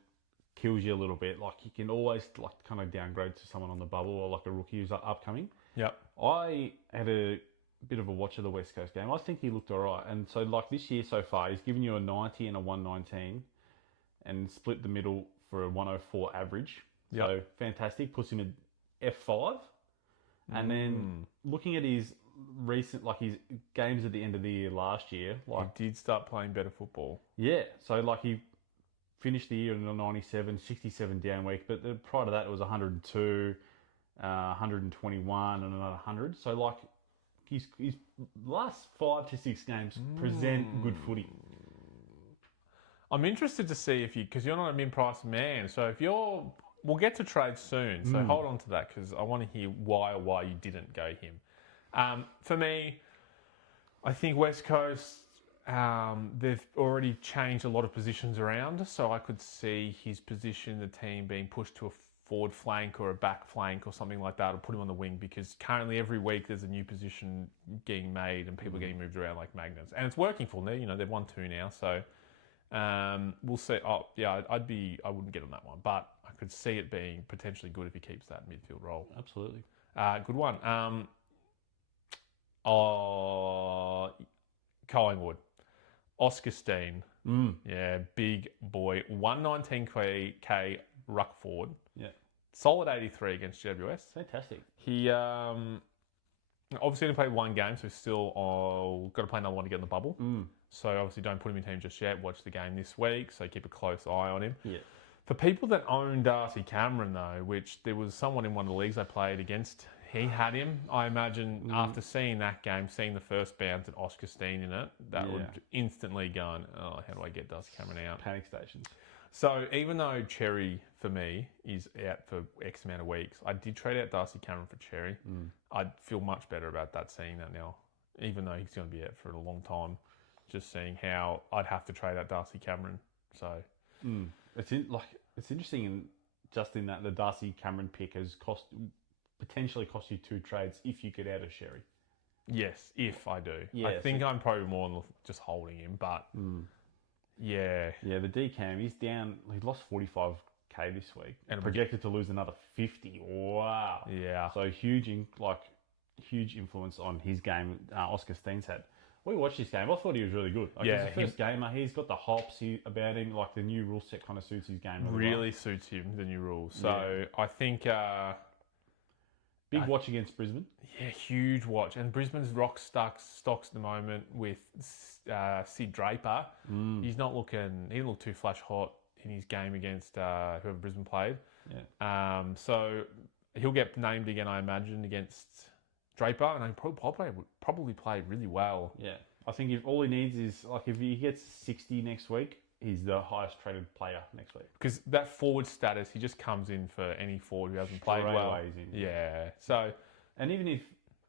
kills you a little bit, like you can always like kind of downgrade to someone on the bubble or like a rookie who's upcoming. Yep. I had a bit of a watch of the West Coast game. I think he looked all right. And so like this year so far, he's given you a 90 and a 119 and split the middle for a 104 average. Yep. So fantastic. Puts him at F5. And then looking at his recent, like his games at the end of the year last year, like he did start playing better football. Yeah, so like he finished the year in a 97, 67 down week, but prior to that it was 102, 121, and another 100. So like his last 5 to 6 games present good footy. I'm interested to see because you're not a min-price man. So if we'll get to trade soon. So hold on to that because I want to hear why you didn't go him. For me, I think West Coast, they've already changed a lot of positions around. So I could see his position in the team being pushed to a forward flank or a back flank or something like that, or put him on the wing, because currently every week there's a new position getting made and people getting moved around like magnets. And it's working for them. They've won 2 now. So we'll see. I wouldn't get on that one, but I could see it being potentially good if he keeps that midfield role. Absolutely. Good one. Collingwood. Oscar Steen. Yeah, big boy. 119k ruck forward. Yeah. Solid 83 against GWS. Fantastic. He Obviously, only played one game, so still got to play another one to get in the bubble. So obviously, don't put him in team just yet. Watch the game this week, so keep a close eye on him. Yeah. For people that own Darcy Cameron, though, which there was someone in one of the leagues I played against, he had him. I imagine after seeing that game, seeing the first bounce and Oscar Steen in it, that would instantly go, oh, how do I get Darcy Cameron out? Panic stations. So even though Cherry, for me, is out for X amount of weeks, I did trade out Darcy Cameron for Cherry. I'd feel much better about that, seeing that now, even though he's going to be out for a long time, just seeing how I'd have to trade out Darcy Cameron. So it's interesting just in that the Darcy Cameron pick has potentially cost you 2 trades if you get out of Sherry. Yes, if I do. Yeah, I think I'm probably more on just holding him, but yeah. Yeah, the DCAM, he's down, he lost 45k this week and projected to lose another 50. Wow. Yeah. So huge influence on his game Oscar Steen's had. We watched this game. I thought he was really good. Like, he's the first gamer. He's got the hops about him. Like, the new rule set kind of suits his game. Really suits him, the new rules. So I think... big watch against Brisbane. Yeah, huge watch. And Brisbane's stocks at the moment with Sid Draper. He didn't look too flash hot in his game against whoever Brisbane played. Yeah. So he'll get named again, I imagine, against Draper, and he'll probably play really well. Yeah. I think if all he needs is, like, if he gets 60 next week, he's the highest traded player next week. Because that forward status, he just comes in for any forward who hasn't played well. Yeah. So, and even if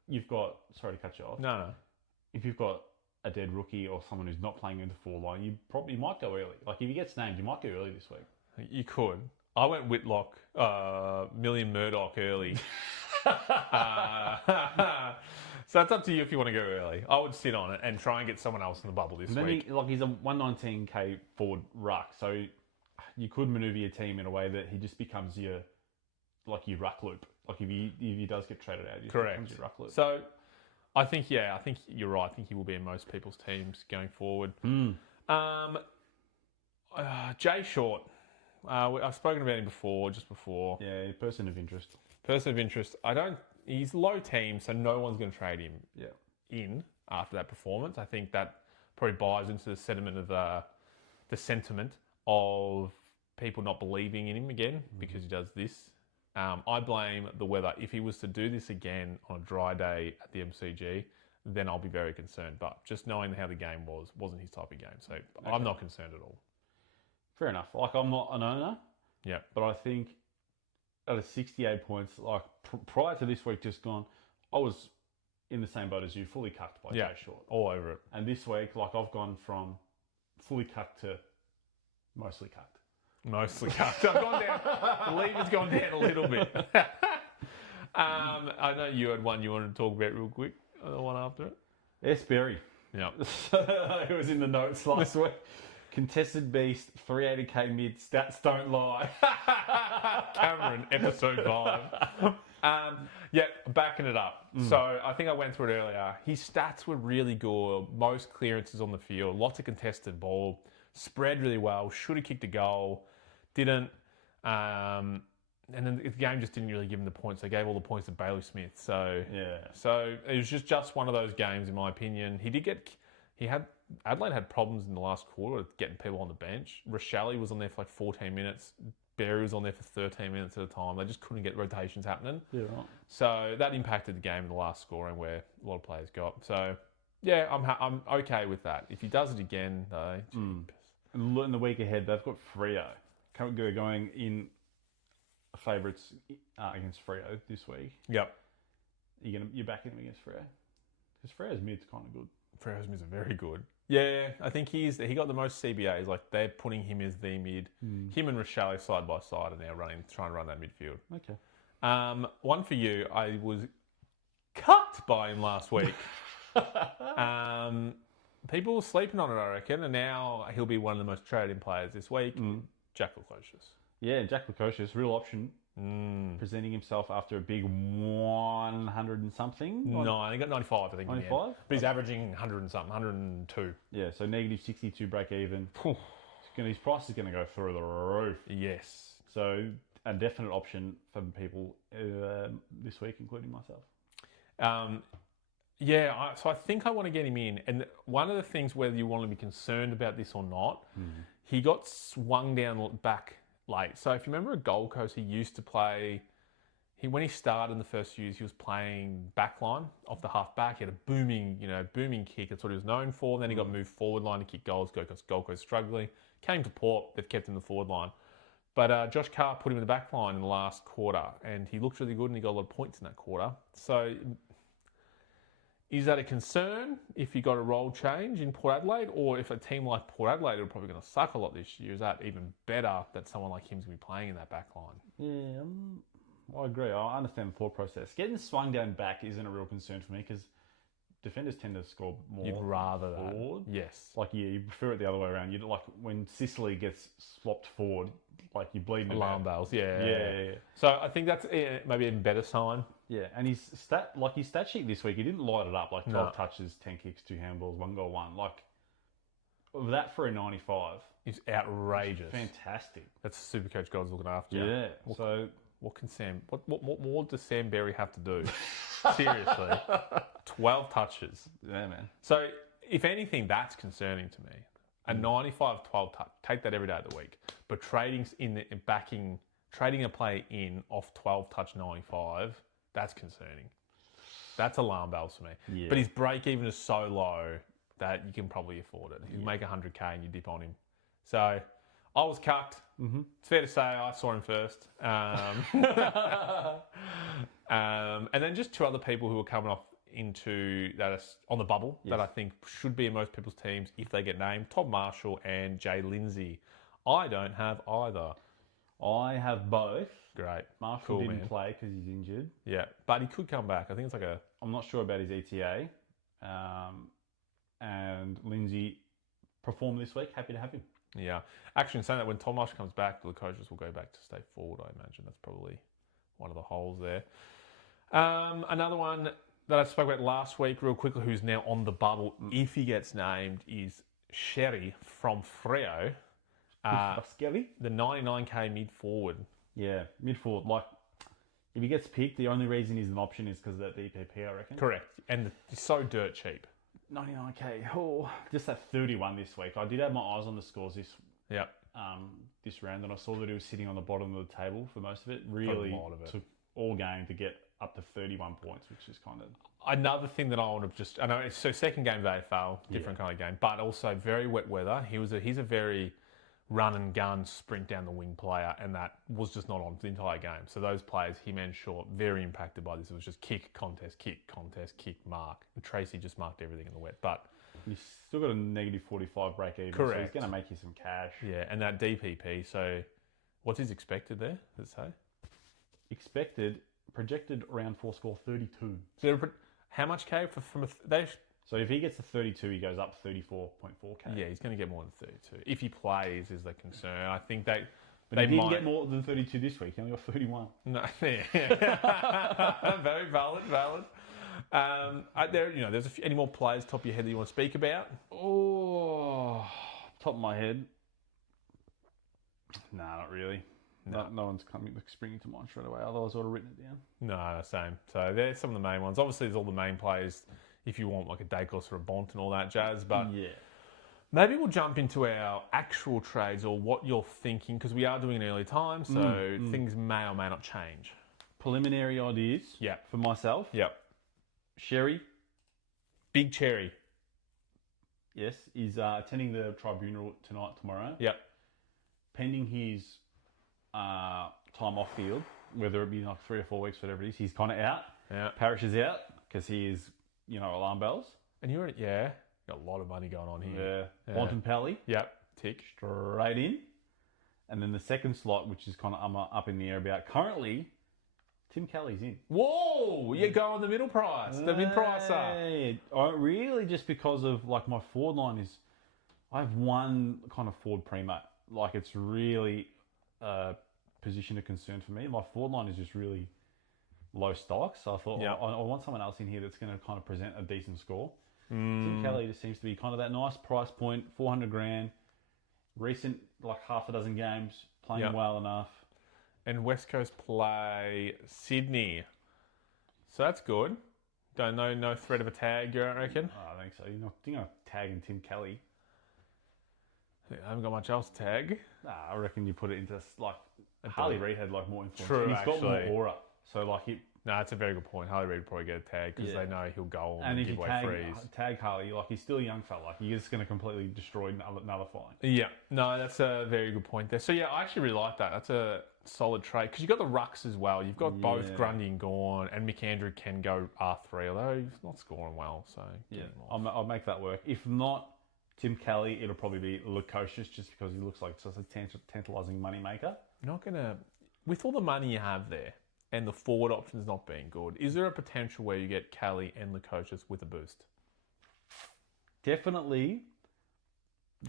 you've got, sorry to cut you off. No. If you've got a dead rookie or someone who's not playing in the 4 line, you might go early. Like, if he gets named, you might go early this week. You could. I went Whitlock, Million Murdoch early. So it's up to you if you want to go early. I would sit on it and try and get someone else in the bubble this week. He's a 119k forward ruck, so you could manoeuvre your team in a way that he just becomes your ruck loop. Like if he does get traded out, he becomes your ruck loop. So I think you're right. I think he will be in most people's teams going forward. Jay Short. I've spoken about him before, just before. Yeah, person of interest. He's low team, so no one's going to trade him in after that performance. I think that probably buys into the sentiment of the sentiment of people not believing in him again because he does this. I blame the weather. If he was to do this again on a dry day at the MCG, then I'll be very concerned. But just knowing how the game wasn't his type of game, so I'm not concerned at all. Fair enough. Like, I'm not an owner. Yeah. But I think out of 68 points, like prior to this week just gone, I was in the same boat as you, fully cucked by Jay Short. All over it. And this week, like, I've gone from fully cucked to mostly cucked. Mostly cucked. I've gone down. The lead has gone down a little bit. I know you had one you wanted to talk about real quick. The one after it. S. Berry. Yeah. It was in the notes last week. Contested beast, 380k mid, stats don't lie. Cameron, episode 5. Backing it up. So I think I went through it earlier. His stats were really good. Most clearances on the field, lots of contested ball, spread really well, should have kicked a goal, didn't. And then the game just didn't really give him the points. They gave all the points to Bailey Smith. So it was just one of those games, in my opinion. Adelaide had problems in the last quarter with getting people on the bench. Rochelle was on there for like 14 minutes. Berry was on there for 13 minutes at a time. They just couldn't get rotations happening. Yeah, right. So that impacted the game in the last scoring where a lot of players got. So, yeah, I'm okay with that. If he does it again, though, And in the week ahead, they've got Freo. Going in favourites against Freo this week. Yep. You're backing him against Freo? Because Freo's mid's kind of good. Freo's mids are very good. Yeah, I think he got the most CBAs. Like, they're putting him as the mid. Him and Rochelle side by side are now trying to run that midfield. Okay. One for you. I was cut by him last week. People were sleeping on it, I reckon, and now he'll be one of the most traded players this week. Jack Lukosius. Yeah, Jack Lukosius, real option. Presenting himself after a big 100 and something. No, he got 95, I think. 95? But he's averaging 100 and something, 102. Yeah, so negative 62 break even. His price is going to go through the roof. Yes. So a definite option for people this week, including myself. Yeah, so I think I want to get him in. And one of the things, whether you want to be concerned about this or not, he got swung down back late. So if you remember at Gold Coast, he used to play. When he started in the first few years, he was playing backline off the half back. He had a booming kick. That's what he was known for. Then he got moved forward line to kick goals. Gold Coast struggling. Came to Port. They've kept him in the forward line. But Josh Carr put him in the back line in the last quarter, and he looked really good, and he got a lot of points in that quarter. So is that a concern if you got a role change in Port Adelaide, or if a team like Port Adelaide are probably going to suck a lot this year, is that even better that someone like him's going to be playing in that back line? Yeah, I agree. I understand the thought process. Getting swung down back isn't a real concern for me because defenders tend to score more. You'd rather forward. that. Yes. Like, yeah, you prefer it the other way around. You like when Sicily gets swapped forward, like you're bleeding alarm bells. Yeah. So I think that's maybe a better sign. Yeah, and his stat sheet this week, he didn't light it up. Like 12 touches, 10 kicks, 2 handballs, 1 goal, 1. Like that for a 95. It's outrageous. It's fantastic. That's Supercoach God's looking after you. Yeah. What more does Sam Berry have to do? Seriously. 12 touches. Yeah, man. So if anything, that's concerning to me. A 95-12 touch. Take that every day of the week. But trading a player in off 12 touch 95, that's concerning. That's alarm bells for me. Yeah. But his break even is so low that you can probably afford it. You make 100K and you dip on him. So I was cucked. Mm-hmm. It's fair to say I saw him first. And then just 2 other people who are coming off into that on the bubble that I think should be in most people's teams if they get named. Tom Marshall and Jay Lindsay. I don't have either. I have both. Great. Marshall didn't play because he's injured. Yeah, but he could come back. I think it's I'm not sure about his ETA. And Lindsay performed this week. Happy to have him. Yeah. Actually, in saying that, when Tom Marshall comes back, the coaches will go back to stay forward, I imagine. That's probably one of the holes there. Another one that I spoke about last week, real quickly, who's now on the bubble, if he gets named, is Sherry from Freo. Skelly? The 99K mid-forward. Yeah, mid-forward. Like, if he gets picked, the only reason he's an option is because of that DPP, I reckon. Correct. And it's so dirt cheap. 99K. Oh, just that 31 this week. I did have my eyes on the scores this round, and I saw that he was sitting on the bottom of the table for most of it. Really took all game to get up to 31 points, which is kind of... Another thing that I want to I know, so second game of AFL, different kind of game, but also very wet weather. He's a very run and gun, sprint down the wing player, and that was just not on the entire game. So those players, him and Short, very impacted by this. It was just kick, contest, kick, mark. And Tracy just marked everything in the wet, but... You've still got a negative 45 break even, correct. So he's going to make you some cash. Yeah, and that DPP, so what's his expected there, does it say? Projected round 4 score 32. So how much K So if he gets to 32, he goes up 34.4K. Yeah, he's going to get more than 32. If he plays, is the concern. I think But he didn't get more than 32 this week. He only got 31. No, yeah. Very valid. There's any more players top of your head that you want to speak about? Oh, top of my head. Nah, not really. No one's springing to mind straight away. Otherwise, I would have written it down. No, same. So there's some of the main ones. Obviously, there's all the main players. If you want like a Dacos or a Bont and all that jazz, but maybe we'll jump into our actual trades or what you're thinking because we are doing an early time, so things may or may not change. Preliminary ideas. Yeah. For myself. Yep. Sherry. Big Cherry. Yes, is attending the tribunal tomorrow. Yep. Pending his time off field, whether it be like 3 or 4 weeks, whatever it is, he's kind of out. Yeah. Parish is out because he is, alarm bells. And you're got a lot of money going on here. Yeah. Bontempelli. Yep. Tick. Straight in. And then the second slot, which is kind of up in the air about currently, Tim Kelly's in. Whoa! You go on the middle price. The mid-pricer. Really just because of, like, my forward line is... I have one kind of forward primo. Like, it's really a position of concern for me. My forward line is just really low stock. So I thought, I want someone else in here that's going to kind of present a decent score. Tim Kelly just seems to be kind of that nice price point, 400 grand. Recent, like, half a dozen games, playing well enough. And West Coast play Sydney. So that's good. Don't know, no threat of a tag, you don't reckon? Oh, I think so. You're not tagging Tim Kelly. I haven't got much else to tag. Nah, I reckon you put it into like A Harley dog. Reid had like more influence. True, and he's got more actually. aura. So like he No, that's a very good point. Harley Reid would probably get a tag because Yeah. they know he'll go on and and if give you away frees. tag Harley, like he's still a young fella. Like you're just going to completely destroy another fine. Yeah, no, that's a very good point there. So yeah, I actually really like that. That's a solid trade because you've got the rucks as well. You've got both Yeah. Grundy and Gawn, and McAndrew can go R3, although he's not scoring well. So Yeah, get him off. I'll make that work. If not Tim Kelly, it'll probably be Lukosius just because he looks like just a tantalising moneymaker. Not gonna, with all the money you have there and the forward options not being good. Is there a potential where you get Kelly and Lukosius with a boost? Definitely,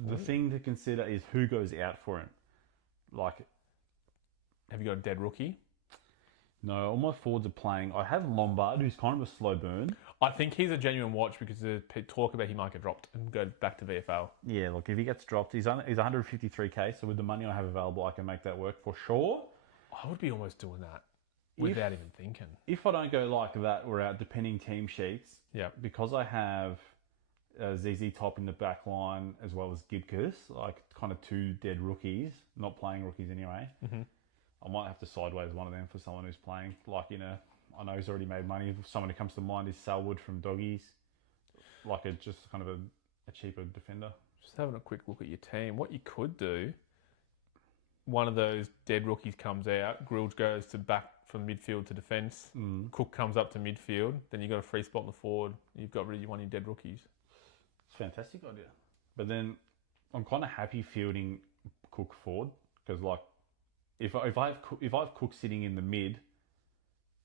the thing to consider is who goes out for him. Like, Have you got a dead rookie? no, all my forwards are playing. I have Lombard, who's kind of a slow burn. I think he's a genuine watch because the talk about he might get dropped and go back to VFL. Yeah, look, if he gets dropped, he's 153k. So with the money I have available, I can make that work for sure. I would be almost doing that without even thinking. If I don't go like that, we're out depending team sheets. Yeah. Because I have ZZ Top in the back line as well as Gibcus, like kind of two dead rookies, not playing rookies anyway. Mm-hmm. I might have to sideways one of them for someone who's playing, like I know he's already made money. Someone who comes to mind is Selwood from Doggies, like just kind of a cheaper defender. Just having a quick look at your team. What you could do, one of those dead rookies comes out, Grilge goes to back from midfield to defence, Cook comes up to midfield, then you've got a free spot in the forward, you've got really one of your dead rookies. It's a fantastic idea. But then I'm kind of happy fielding Cook forward because like if I have Cook sitting in the mid,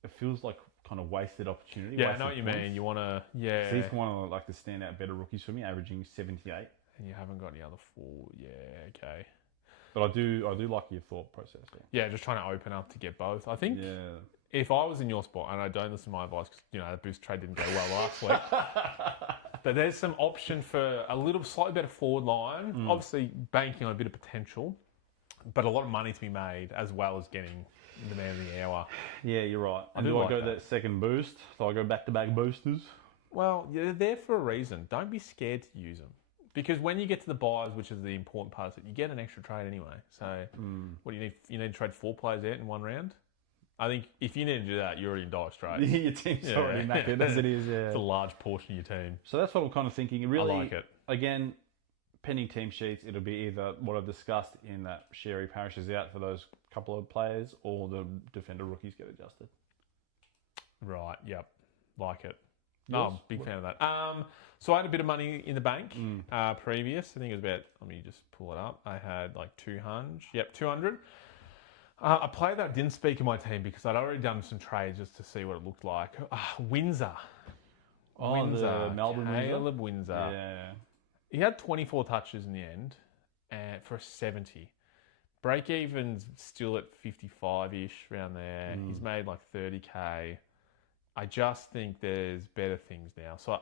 it feels like kind of wasted opportunity. Yeah, I wasted know what you points. mean. You want to, yeah. So he's one of like the standout better rookies for me, averaging 78. And you haven't got any other full, yeah, okay. But I do like your thought process there. Yeah, just trying to open up to get both. I think Yeah. if I was in your spot, and I don't listen to my advice because, the boost trade didn't go well last week, but there's some option for a little slightly better forward line, obviously banking on a bit of potential, but a lot of money to be made as well as getting the man of the hour. Yeah, you're right. And do do I like go that. that second boost? Do I go back-to-back boosters? Well, they're there for a reason. Don't be scared to use them. Because when you get to the buys, which is the important part of it, you get an extra trade anyway. So what do you need? You need to trade 4 players out in one round? I think if you need to do that, you're already in dire straits. Your team's already knackered as it is, yeah. It's a large portion of your team. So that's what I'm kind of thinking. Really, I like it. Again, pending team sheets, it'll be either what I've discussed in that Sherry Parish is out for those couple of players or the defender rookies get adjusted. Right, yep. Like it. Yours? No, big fan of that. So I had a bit of money in the bank previous. I think it was about, let me just pull it up. I had like 200. Yep, 200. A player that didn't speak in my team because I'd already done some trades just to see what it looked like. Windsor. The Melbourne Caleb Windsor. Yeah. He had 24 touches in the end for a 70. Break even's still at 55-ish around there. He's made like 30k. I just think there's better things now. So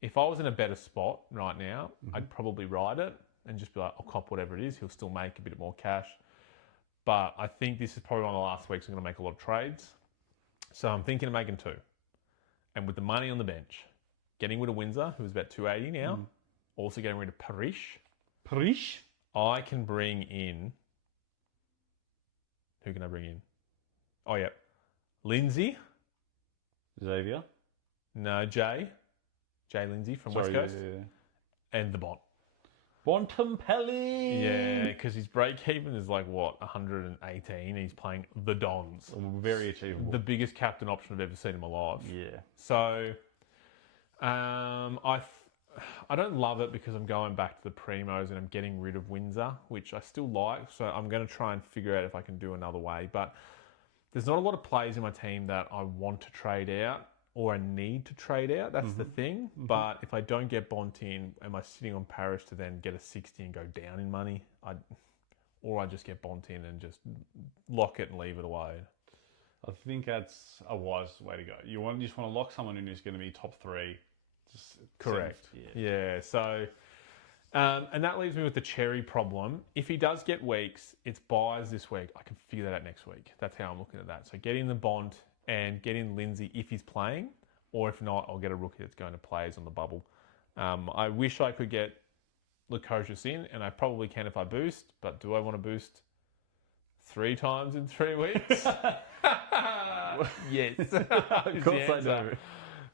if I was in a better spot right now, I'd probably ride it and just be like, I'll cop whatever it is. He'll still make a bit more cash. But I think this is probably one of the last weeks I'm going to make a lot of trades. So I'm thinking of making 2. And with the money on the bench, getting rid of Windsor, who's about 280 now, also getting rid of Parish. Parish? I can bring in... Who can I bring in? Oh, yeah. Lindsay. Xavier? No, Jay Lindsay from West Coast. Yeah. And the Bont. Bontempelli! Yeah, because his break even is like, 118. He's playing the Dons. Very achievable. The biggest captain option I've ever seen in my life. Yeah. So, I don't love it because I'm going back to the Primos and I'm getting rid of Windsor, which I still like. So I'm going to try and figure out if I can do another way. But there's not a lot of players in my team that I want to trade out or I need to trade out. That's the thing. But if I don't get Bont in, am I sitting on Parish to then get a 60 and go down in money? Or I just get Bont in and just lock it and leave it away. I think that's a wise way to go. You just want to lock someone in who's going to be top 3. Correct. Yeah. So, and that leaves me with the Cherry problem. If he does get weeks, it's buys this week. I can figure that out next week. That's how I'm looking at that. So get in the Bont and get in Lindsay if he's playing. or if not, I'll get a rookie that's going to plays on the bubble. I wish I could get Lukosius in, and I probably can if I boost, but do I want to boost 3 times in 3 weeks? Yes. Of course I do.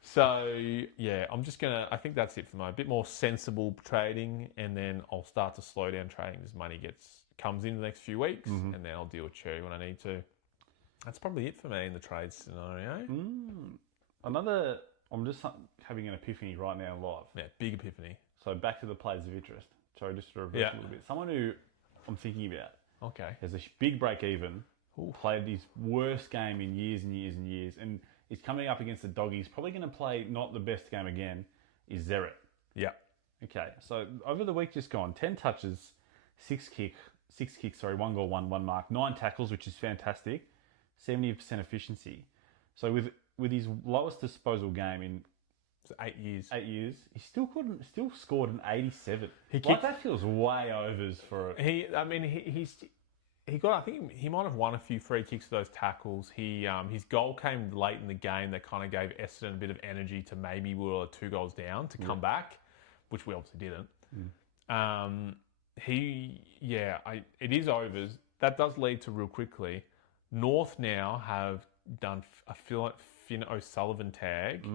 So, yeah, I think that's it for me. A bit more sensible trading, and then I'll start to slow down trading as money comes in the next few weeks, and then I'll deal with Cherry when I need to. That's probably it for me in the trade scenario. I'm just having an epiphany right now live. Yeah, big epiphany. So back to the players of interest. Sorry, just to reverse a little bit. Someone who I'm thinking about. Okay. Has a big break even. Played his worst game in years and years and years. And he's coming up against the doggies. Probably going to play not the best game again. Is Zeret. Yeah. Okay. So over the week just gone, 10 touches, 6 kicks, 1 goal, 1 mark, 9 tackles, which is fantastic. 70% efficiency. So with his lowest disposal game in 8 years. 8 years, he still scored an 87. That feels way overs for it. He got. I think he might have won a few free kicks for those tackles. His goal came late in the game that kind of gave Essendon a bit of energy to maybe we were 2 goals down to come back, which we obviously didn't. It is overs. That does lead to real quickly. North now have done a Finn O'Sullivan tag.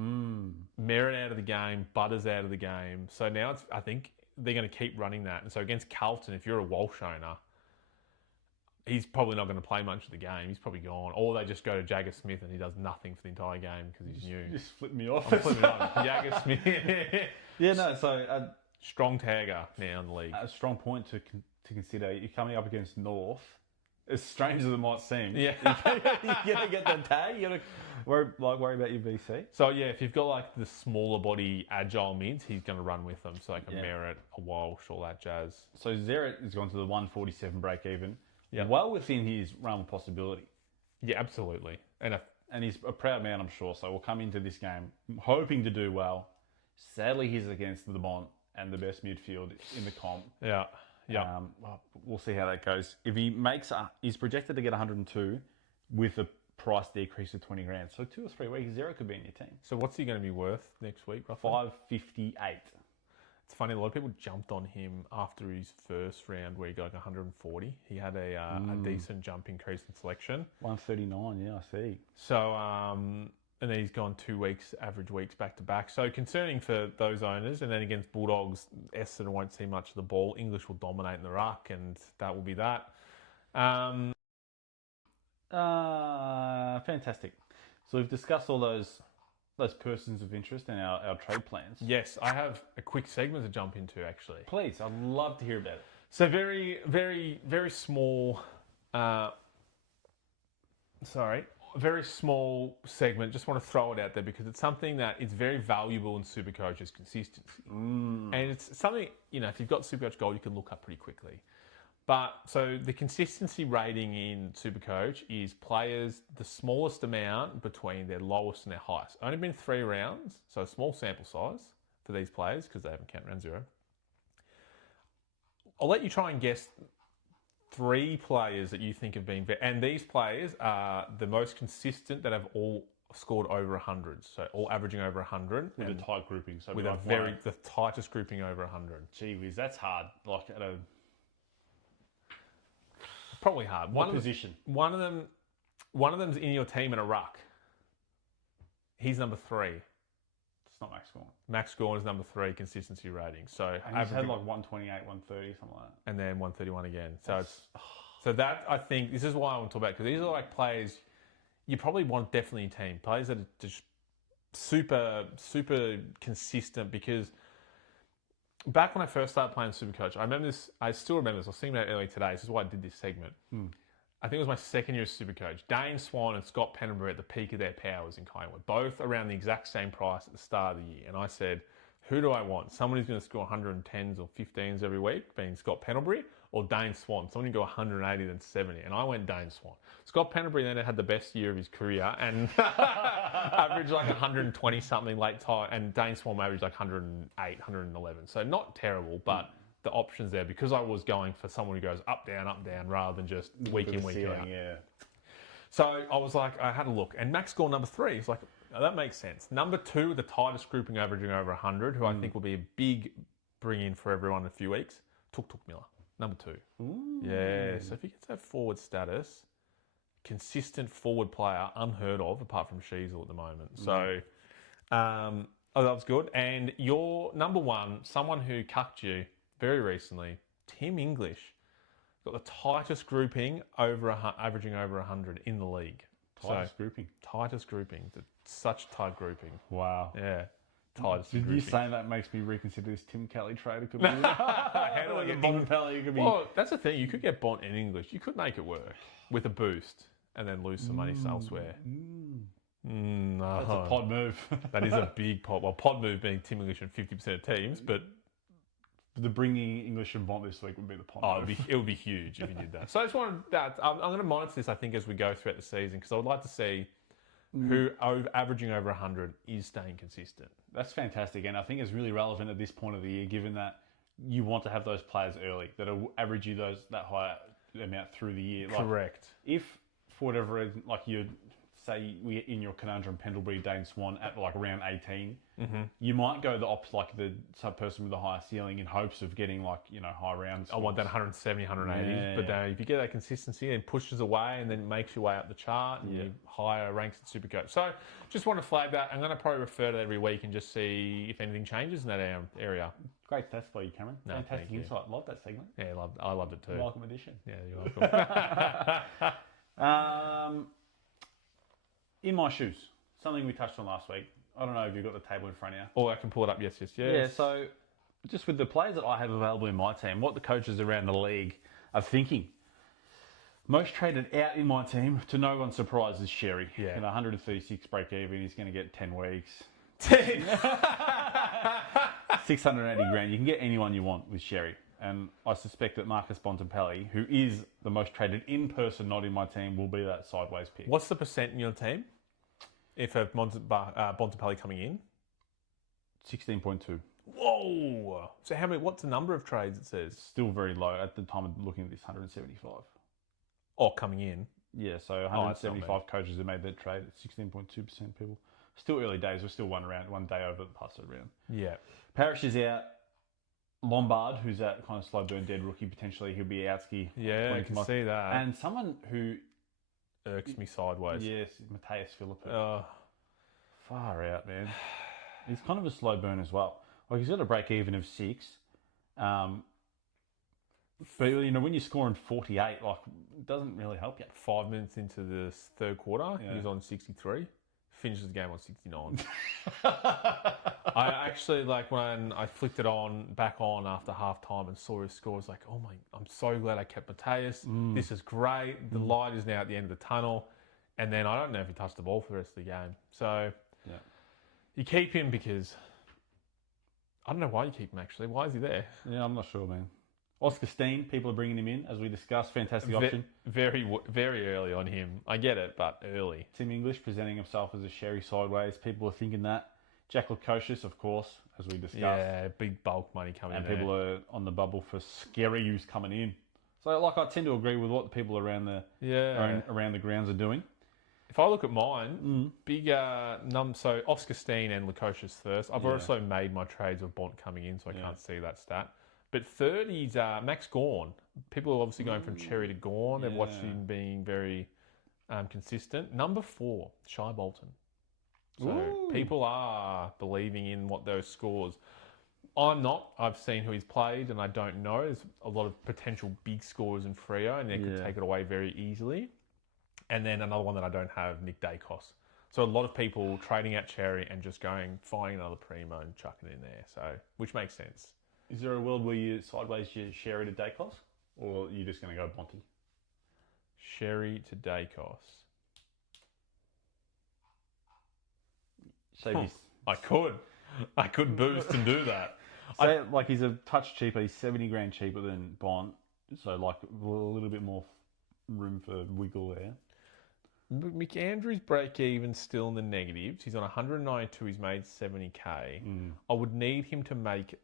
Merritt out of the game, Butters out of the game. So now I think they're going to keep running that. And so against Carlton, if you're a Walsh owner, he's probably not going to play much of the game. He's probably gone. Or they just go to Jagger Smith and he does nothing for the entire game because he's new. Just flip me off. I'm flipping on. Jagger Smith. Yeah, no, so... strong tagger now in the league. A strong point to consider. You're coming up against North. As strange as it might seem. Yeah. You're going to get that tag. You're going to worry about your VC. So, yeah, if you've got like the smaller body, agile mids, he's going to run with them. So, like a Merritt, a Walsh, all that jazz. So, Zeret has gone to the 147 break even. Yeah. Well within his realm of possibility. Yeah, absolutely. And he's a proud man, I'm sure. So, we'll come into this game hoping to do well. Sadly, he's against the Bont and the best midfield in the comp. Yeah. Yeah. We'll see how that goes. If he he's projected to get 102 with a price decrease of 20 grand. So 2 or 3 weeks, Zero could be in your team. So what's he going to be worth next week, roughly? 558. It's funny, a lot of people jumped on him after his first round where he got like 140. He had a decent jump increase in selection. 139, yeah, I see. So, and then he's gone 2 weeks, average weeks back to back. So concerning for those owners. And then against Bulldogs, Essendon won't see much of the ball. English will dominate in the ruck, and that will be that. Fantastic. So we've discussed all those persons of interest and our trade plans. Yes, I have a quick segment to jump into, actually. Please, I'd love to hear about it. So very, very, very small... very small segment. Just want to throw it out there because it's something that is very valuable in Supercoach is consistency. And it's something, if you've got Supercoach Gold, you can look up pretty quickly. But so the consistency rating in Supercoach is players the smallest amount between their lowest and their highest. Only been 3 rounds, so a small sample size for these players because they haven't counted round 0. I'll let you try and guess 3 players that you think have been... And these players are the most consistent that have all scored over 100. So all averaging over 100. With a tight grouping. So with the tightest grouping over 100. Gee whiz, that's hard. Like at a... Probably hard. One position. One of them's in your team in a ruck. He's number 3. It's not Max Gawn. Max Gawn is number 3 consistency rating. So and he's had like 128, 130, something like that. And then 131 again. So that I think this is why I want to talk about, because these are like players you probably want definitely in your team. Players that are just super, super consistent, because back when I first started playing Supercoach, I remember this. I still remember this. I was thinking about it earlier today. This is why I did this segment. I think it was my second year as Supercoach. Dane Swan and Scott Pendlebury at the peak of their powers in Collingwood, both around the exact same price at the start of the year. And I said, who do I want? Someone who's going to score 110s or 15s every week, being Scott Pendlebury, or Dane Swan, someone who can go 180 then 70. And I went Dane Swan. Scott Pendlebury then had the best year of his career and averaged like 120 something late time, and Dane Swan averaged like 108, 111. So not terrible, but the options there, because I was going for someone who goes up, down, rather than just week in, week out. Yeah. So I was like, I had a look, and Max Gawn number 3 is like that makes sense. Number 2, the tightest grouping, averaging over 100, who I think will be a big bring-in for everyone in a few weeks. Tuk Miller, number 2. Ooh. Yeah, so if he gets that forward status, consistent forward player, unheard of, apart from Sheasel at the moment. So, that was good. And your number 1, someone who cucked you very recently, Tim English, got the tightest grouping, averaging over 100 in the league. Tightest grouping. Tightest grouping. Such tight grouping. Wow. Yeah. Tightest Did grouping. you saying that makes me reconsider this Tim Kelly trade? It could be How do I get Bontempelli? It could be. Well, that's the thing. You could get Bont in English. You could make it work with a boost and then lose some money elsewhere. No. That's a pod move. That is a big pod. Well, pod move being Tim English in 50% of teams, but The bringing English and Bont this week would be the pod move. it would be huge if you did that. So I just wanted that. I'm going to monitor this, I think, as we go throughout the season, because I would like to see who averaging over 100 is staying consistent. That's fantastic, and I think it's really relevant at this point of the year, given that you want to have those players early that will average you that high amount through the year. Like, Correct. If for whatever reason, like you say, we in your conundrum Pendlebury, Dane Swan at like round 18, you might go the opposite, like the sub person with the higher ceiling, in hopes of getting like high rounds. I want that 170, 180. Yeah, but if you get that consistency and pushes away and then makes your way up the chart and you higher ranks in Supercoach. So just want to flag that. I'm going to probably refer to that every week and just see if anything changes in that area. Great stats by you, Cameron. No, fantastic thank you. insight. Love that segment. Yeah, I loved it too. Welcome addition. Yeah, you're welcome. In my shoes, something we touched on last week. I don't know if you've got the table in front of you. Or I can pull it up. Yes. Yeah, so just with the players that I have available in my team, what the coaches around the league are thinking. Most traded out in my team, to no one's surprise, is Sherry. Yeah. 136 break even. He's going to get 10 weeks. 10. 680 grand. You can get anyone you want with Sherry. And I suspect that Marcus Bontempelli, who is the most traded in person, not in my team, will be that sideways pick. What's the percent in your team? If a Bontempelli coming in? 16.2. Whoa! So what's the number of trades it says? Still very low at the time of looking at this, 175. Oh, coming in. Yeah, so 175 coaches have made that trade at 16.2% people. Still early days. We're still one day over the passed round. Yeah. Parrish is out. Lombard, who's that kind of slow burn dead rookie, potentially he'll be out ski. Yeah, I can see that. And someone who irks me sideways. Yes, Mateus Philippou. Oh. Far out, man. He's kind of a slow burn as well. Like, he's got a break even of 6. But when you're scoring 48, like, it doesn't really help you. 5 minutes into the third quarter, he's on 63. Finishes the game on 69. I actually, when I flicked it back on after half time and saw his score, I was like, oh my, I'm so glad I kept Mateus. This is great. The light is now at the end of the tunnel. And then I don't know if he touched the ball for the rest of the game. So you keep him because I don't know why you keep him actually. Why is he there? Yeah, I'm not sure, man. Oscar Steen, people are bringing him in, as we discussed. Fantastic option. Very, very early on him. I get it, but early. Tim English presenting himself as a Sherry sideways. People are thinking that. Jack Lukosius, of course, as we discussed. Yeah, big bulk money coming in. And people are on the bubble for scary use coming in. So, I tend to agree with what the people around the grounds are doing. If I look at mine, big so Oscar Steen and Lukosius first. I've also made my trades of Bont coming in, so I can't see that stat. But third, he's Max Gawn. People are obviously going from Cherry to Gawn. They've watched him being very consistent. Number 4, Shai Bolton. So people are believing in what those scores. I'm not. I've seen who he's played, and I don't know. There's a lot of potential big scores in Freo, and they could take it away very easily. And then another one that I don't have, Nick Dacos. So a lot of people trading out Cherry and just finding another primo and chucking it in there. So which makes sense. Is there a world where you sideways your Sherry to Dacos? Or are you just going to go Bonty? Sherry to Dacos. I could boost and do that. He's a touch cheaper. He's 70 grand cheaper than Bont. So, a little bit more room for wiggle there. McAndrew's break-even still in the negatives. He's on 192. He's made 70k. I would need him to make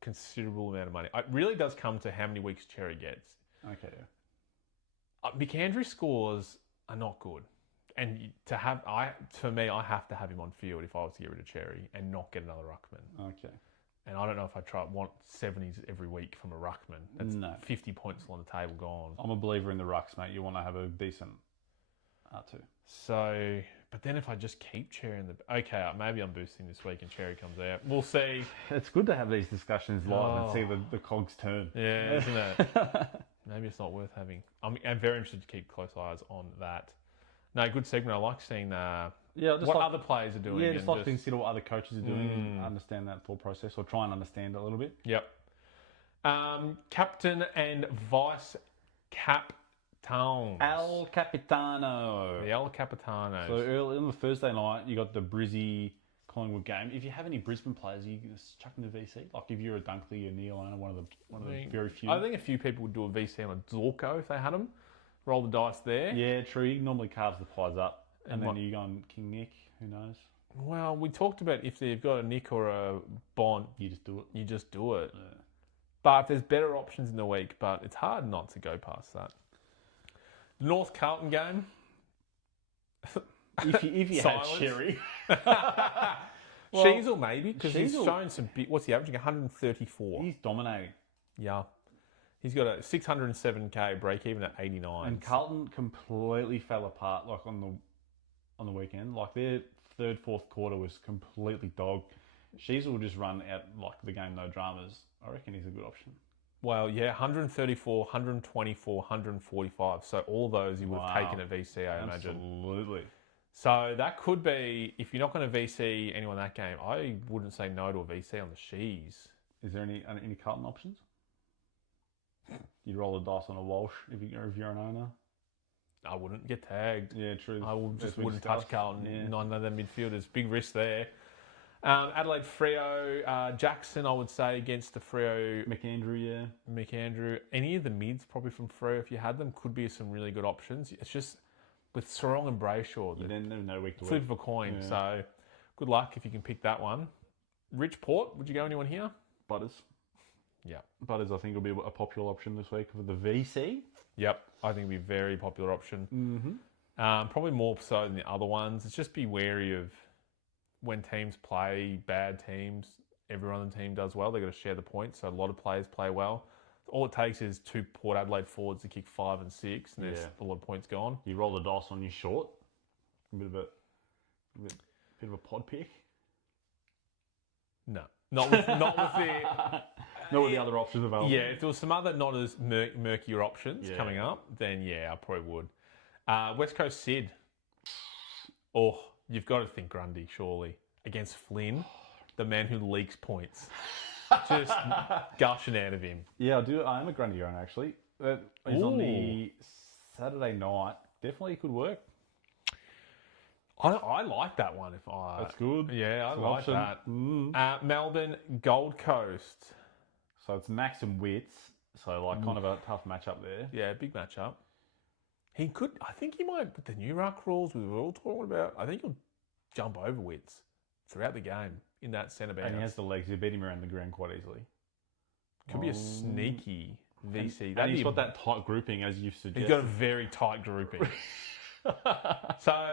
considerable amount of money. It really does come to how many weeks Cherry gets. Okay. McAndrew's scores are not good. and for me, I have to have him on field if I was to get rid of Cherry and not get another ruckman. Okay. And I don't know if I want 70s every week from a ruckman. That's 50 points on the table gone. I'm a believer in the rucks, mate. You want to have a decent R2. So, but then if I just keep Cherry in the... Okay, maybe I'm boosting this week and Cherry comes out. We'll see. It's good to have these discussions live and see the cogs turn. Yeah, isn't it? Maybe it's not worth having. I'm very interested to keep close eyes on that. No, good segment. I like seeing what other players are doing. Yeah, just like to consider what other coaches are doing and understand that thought process, or try and understand it a little bit. Yep. Captain and vice captowns. El Capitano. The El Capitano. So early on the Thursday night, you got the Brizzy Collingwood game. If you have any Brisbane players, you can just chuck them to VC. Like if you're a Dunkley, a Neil owner, one of the very few. I think a few people would do a VC on a Zorko if they had them. Roll the dice there. Yeah, true. He normally carves the pies up. And then you go on King Nick, who knows? Well, we talked about if they've got a Nick or a Bond. You just do it. You just do it. Yeah. But there's better options in the week, but it's hard not to go past that. The North Carlton game. If you had Sherry. Well, Sheasel maybe, because he's shown some big... What's he averaging? 134. He's dominating. Yeah. He's got a 607k break even at 89. And Carlton completely fell apart like on the weekend. Like their third, fourth quarter was completely dog. Sheasel will just run out like the game, no dramas. I reckon he's a good option. Well, yeah, 134, 124, 145. So all those you would have taken at VC, I imagine. Absolutely. So that could be, if you're not going to VC anyone that game, I wouldn't say no to a VC on the Shees. Is there any Carlton options? You'd roll the dice on a Walsh if you're an owner. I wouldn't get tagged. Yeah, true. I wouldn't touch Carlton. Yeah. None of their midfielders. Big risk there. Adelaide Freo, Jackson, I would say, against the Freo. McAndrew. Any of the mids, probably from Freo, if you had them, could be some really good options. It's just with Sarong and Brayshaw, you then know week to flip week. of a coin. Yeah. So good luck if you can pick that one. Rich Port, would you go anyone here? Butters. Yeah. Butters, I think, will be a popular option this week for the VC. Yep. I think it'll be a very popular option. Mm-hmm. Probably more so than the other ones. It's just be wary of when teams play bad teams. Everyone on the team does well. They've got to share the points. So a lot of players play well. All it takes is 2 Port Adelaide forwards to kick 5 and 6, and there's a lot of points gone. You roll the dice on your short. A bit of a pod pick. No, not with the not with the other options available. Yeah, if there was some other not as murkier options coming up, then I probably would. West Coast Sid. Oh, you've got to think Grundy, surely. Against Flynn, the man who leaks points. Just gushing out of him. Yeah, I am a Grundy owner, actually. He's on the Saturday night. Definitely could work. I like that one. That's good. Yeah, It's I like option. that. Melbourne, Gold Coast. So it's Max and Wits. So kind of a tough matchup there. Yeah, big matchup. I think he might, with the new ruck rules we were all talking about, I think he'll jump over Wits throughout the game in that centre bounce. And he has the legs. He'll beat him around the ground quite easily. Could be a sneaky VC. And he's got that tight grouping, as you've suggested. He's got a very tight grouping. So,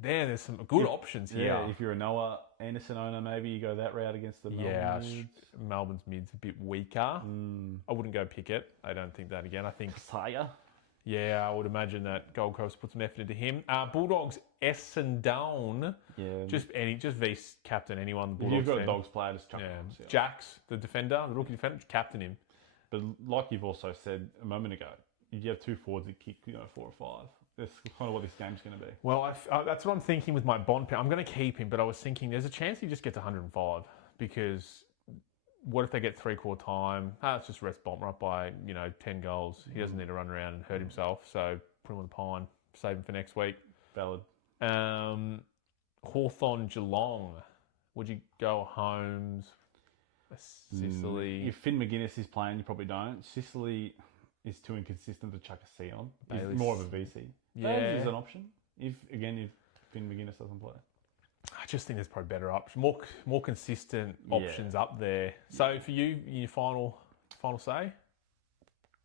there's some good options here. Yeah, if you're a Noah Anderson owner, maybe you go that route against the Melbourne mids. Melbourne's mid's a bit weaker. I wouldn't go Pickett. I don't think that again. I think Saya. Yeah, I would imagine that Gold Coast put some effort into him. Bulldogs, Essendon. Yeah. Just vice captain anyone. If you've got a Dogs player, just chuck him. Yeah. Jax, the defender, the rookie defender, captain him. But like you've also said a moment ago, you have 2 forwards that kick 4 or 5. That's kind of what this game's going to be. Well, that's what I'm thinking with my Bond pick. I'm going to keep him, but I was thinking there's a chance he just gets 105 because what if they get 3-quarter time? It's just rest Bomber up by 10 goals. He doesn't need to run around and hurt himself. So put him on the pine, save him for next week. Valid. Hawthorn Geelong. Would you go Holmes? Sicily? If Finn McGuinness is playing, you probably don't. Sicily is too inconsistent to chuck a C on. He's more of a VC. Yeah, is an option. If Finn McGuinness doesn't play. I just think there's probably better options, more consistent options up there. So for you, your final say?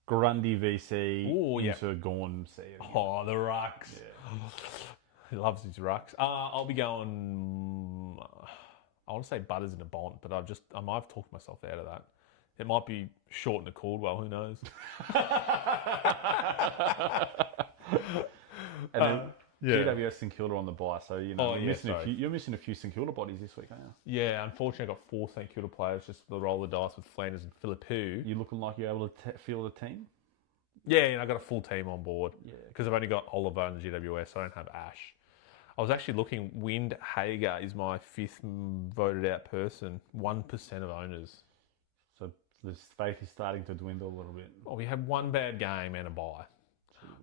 Grundy VC Ooh, yeah. into Gorn C. Oh, the rucks. Yeah. He loves his rucks. I'll be going. I want to say Butters in a Bont, but I might have talked myself out of that. It might be Short into Caldwell. Who knows? And then yeah. GWS St Kilda on the bye, so you're missing a few St Kilda bodies this week, aren't you? Yeah, unfortunately, I got 4 St Kilda players just for the roll of the dice with Flanders and Philippou. You looking like you're able to field a team? Yeah, I got a full team on board. Yeah. Because I've only got Oliver in the GWS, so I don't have Ash. I was actually looking, Wind Hager is my 5th voted out person, 1% of owners. So the faith is starting to dwindle a little bit. Oh, we had 1 bad game and a bye.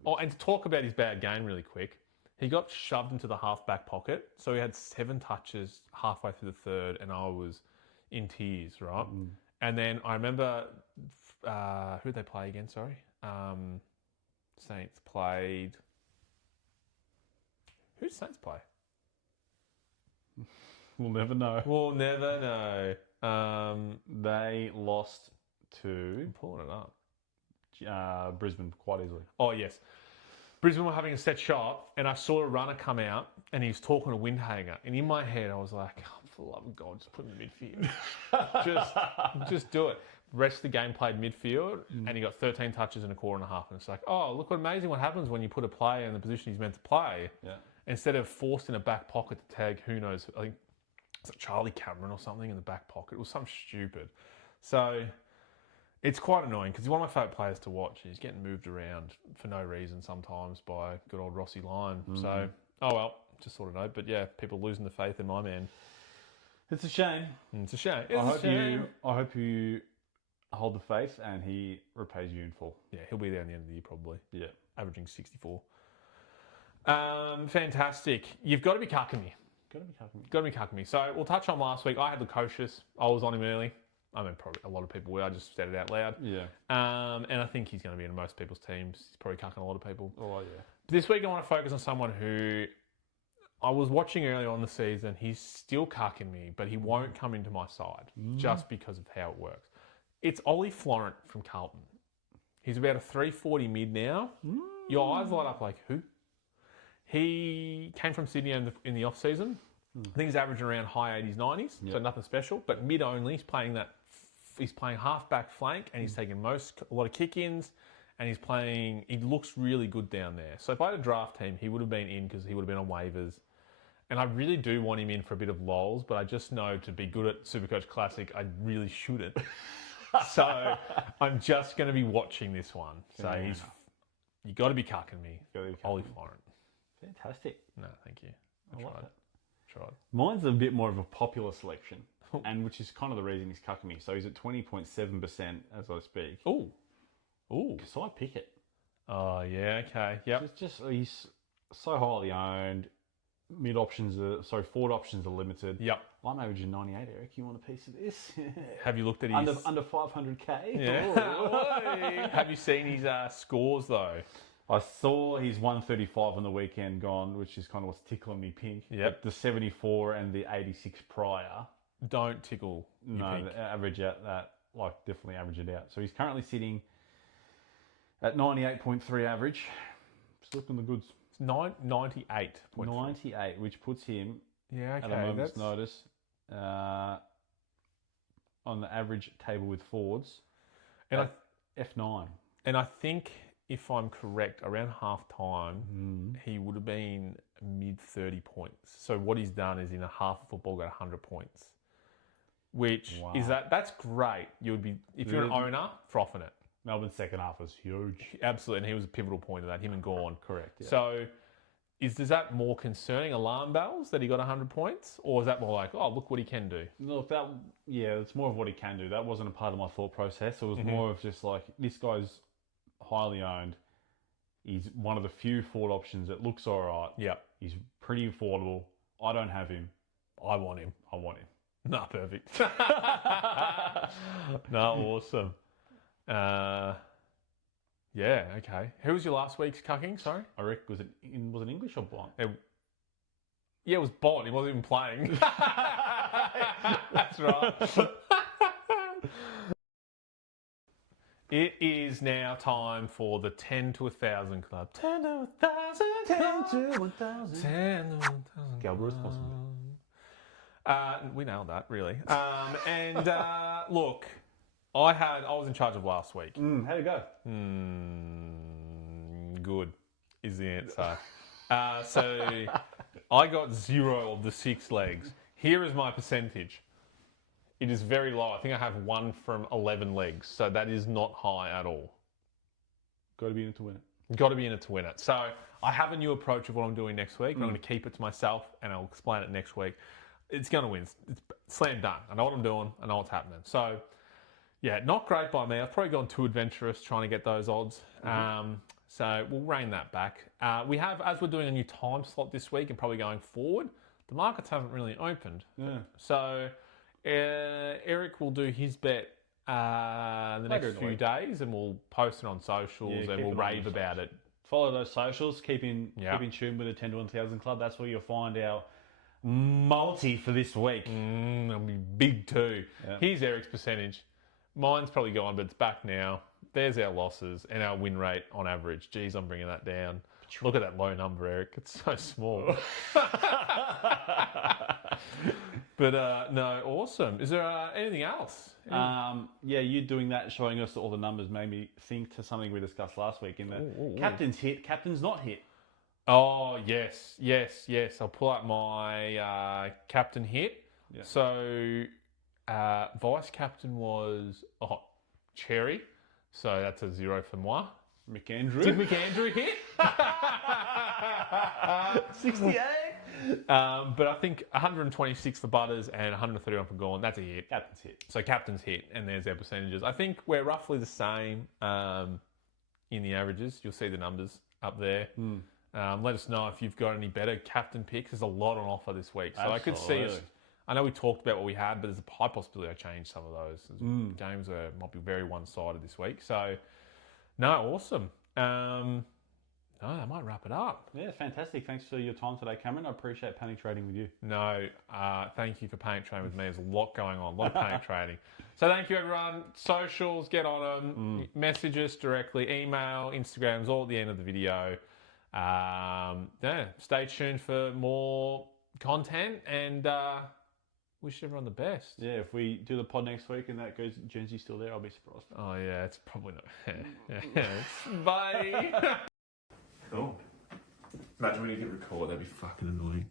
Oh, and to talk about his bad game really quick, he got shoved into the half-back pocket, so he had 7 touches halfway through the third, and I was in tears, right? Mm. And then I remember, who did they play again, sorry? Saints played... Who did Saints play? We'll never know. We'll never know. They lost to... I'm pulling it up. Brisbane quite easily. Oh, yes. Brisbane were having a set shot, and I saw a runner come out, and he was talking to Windhanger. And in my head, I was like, oh, for the love of God, just put him in midfield. just do it. Rest of the game played midfield, and he got 13 touches in a quarter and a half. And it's like, oh, look what amazing what happens when you put a player in the position he's meant to play. Yeah. Instead of forced in a back pocket to tag, who knows, I think it's like Charlie Cameron or something in the back pocket. It was something stupid. So it's quite annoying because he's one of my favourite players to watch. He's getting moved around for no reason sometimes by good old Rossi Lyon. So, oh well, just sort of note. But yeah, people losing the faith in my man. It's a shame. It's a shame. I hope you hold the faith and he repays you in full. Yeah, he'll be there in the end of the year probably. Yeah. Averaging 64. Fantastic. You've got to be cucking me. Got to be cucking me. So we'll touch on last week. I had Lukosius. I was on him early. I mean, probably a lot of people were. I just said it out loud. Yeah. And I think he's going to be in most people's teams. He's probably cucking a lot of people. Oh, yeah. This week I want to focus on someone who I was watching earlier on the season. He's still cucking me, but he won't come into my side just because of how it works. It's Ollie Florent from Carlton. He's about a 340 mid now. Your eyes light up like, who? He came from Sydney in the off-season. I think he's averaging around high 80s, 90s, so nothing special. But mid only, he's playing half-back flank, and he's taking a lot of kick-ins, and he looks really good down there. So if I had a draft team, he would have been in because he would have been on waivers. And I really do want him in for a bit of lols, but I just know to be good at Supercoach Classic, I really shouldn't. So I'm just going to be watching this one. So you got to be cucking me, Ollie Florent. Fantastic. No, thank you. I tried. Mine's a bit more of a popular selection, and which is kind of the reason he's cucking me. So he's at 20.7% as I speak. Ooh. So I pick it. Oh, yeah, okay. Yep. Just he's so highly owned. Forward options are limited. Yep. I'm averaging 98, Eric. You want a piece of this? Have you looked at his... Under 500k? Yeah. Have you seen his scores, though? I saw his 135 on the weekend gone, which is kind of what's tickling me pink. Yep. But the 74 and the 86 prior... Don't tickle me pink. Average out that, definitely average it out. So he's currently sitting at 98.3 average. Just looking the goods. 98. 98, which puts him at a moment's notice on the average table with forwards and at F9. And I think, if I'm correct, around half-time, he would have been mid-30 points. So what he's done is in a half of football got 100 points, which is that's great. You would be, if you're an owner, frothing it. Melbourne's second half was huge. Absolutely, and he was a pivotal point of that, him and Gorn. Correct. Yeah. So is that more concerning, alarm bells, that he got 100 points? Or is that more like, oh, look what he can do? Look, it's more of what he can do. That wasn't a part of my thought process. It was more of just like, this guy's highly owned. He's one of the few forward options that looks all right. Yep. He's pretty affordable. I don't have him. I want him. Nah, perfect. No, awesome. Yeah, okay. Who was your last week's cucking? Sorry, I reckon was it English or Bond? Yeah, it was Bond. He wasn't even playing. That's right. It is now time for the 10 to 1,000 club. 10 to 1,000 club. 10 to 1,000. 10 to 1,000 Galbraith's We nailed that, really. Look, I was in charge of last week. How'd it go? Good is the answer. So I got 0 of the 6 legs. Here is my percentage. It is very low. I think I have 1 from 11 legs. So that is not high at all. Got to be in it to win it. Got to be in it to win it. So I have a new approach of what I'm doing next week. I'm going to keep it to myself and I'll explain it next week. It's going to win. It's slam dunk. I know what I'm doing. I know what's happening. So, yeah, not great by me. I've probably gone too adventurous trying to get those odds. So we'll rein that back. We have, as we're doing a new time slot this week and probably going forward, the markets haven't really opened. Yeah. So Eric will do his bet the next few days and we'll post it on socials and we'll rave about it. Follow those socials. Keep in tune with the 10 to 1,000 club. That's where you'll find our multi for this week. It'll be big too. Yeah. Here's Eric's percentage. Mine's probably gone, but it's back now. There's our losses and our win rate on average. Geez, I'm bringing that down. Look at that low number, Eric. It's so small. But no, awesome. Is there anything else? You doing that, showing us all the numbers, made me think to something we discussed last week in the captain's hit, captain's not hit. Oh, yes. I'll pull up my captain hit. Yeah. So vice captain was Cherry. So that's a 0 for moi. McAndrew. Did McAndrew hit? 68. But I think 126 for Butters and 131 for Gorn. That's a hit. Captain's hit. So captain's hit, and there's their percentages. I think we're roughly the same in the averages. You'll see the numbers up there. Let us know if you've got any better captain picks. There's a lot on offer this week. So I could see us. I know we talked about what we had, but there's a high possibility I change some of those. Games might be very one-sided this week. So, no, awesome. That might wrap it up. Yeah, fantastic. Thanks for your time today, Cameron. I appreciate panic trading with you. No, thank you for panic trading with me. There's a lot going on, a lot of panic trading. So thank you, everyone. Socials, get on them. Message us directly. Email, Instagrams, all at the end of the video. Stay tuned for more content and wish everyone the best. Yeah, if we do the pod next week and that goes, Jensy's still there, I'll be surprised. Oh, yeah, it's probably not. Bye. Cool. Imagine when you hit record, that'd be fucking annoying.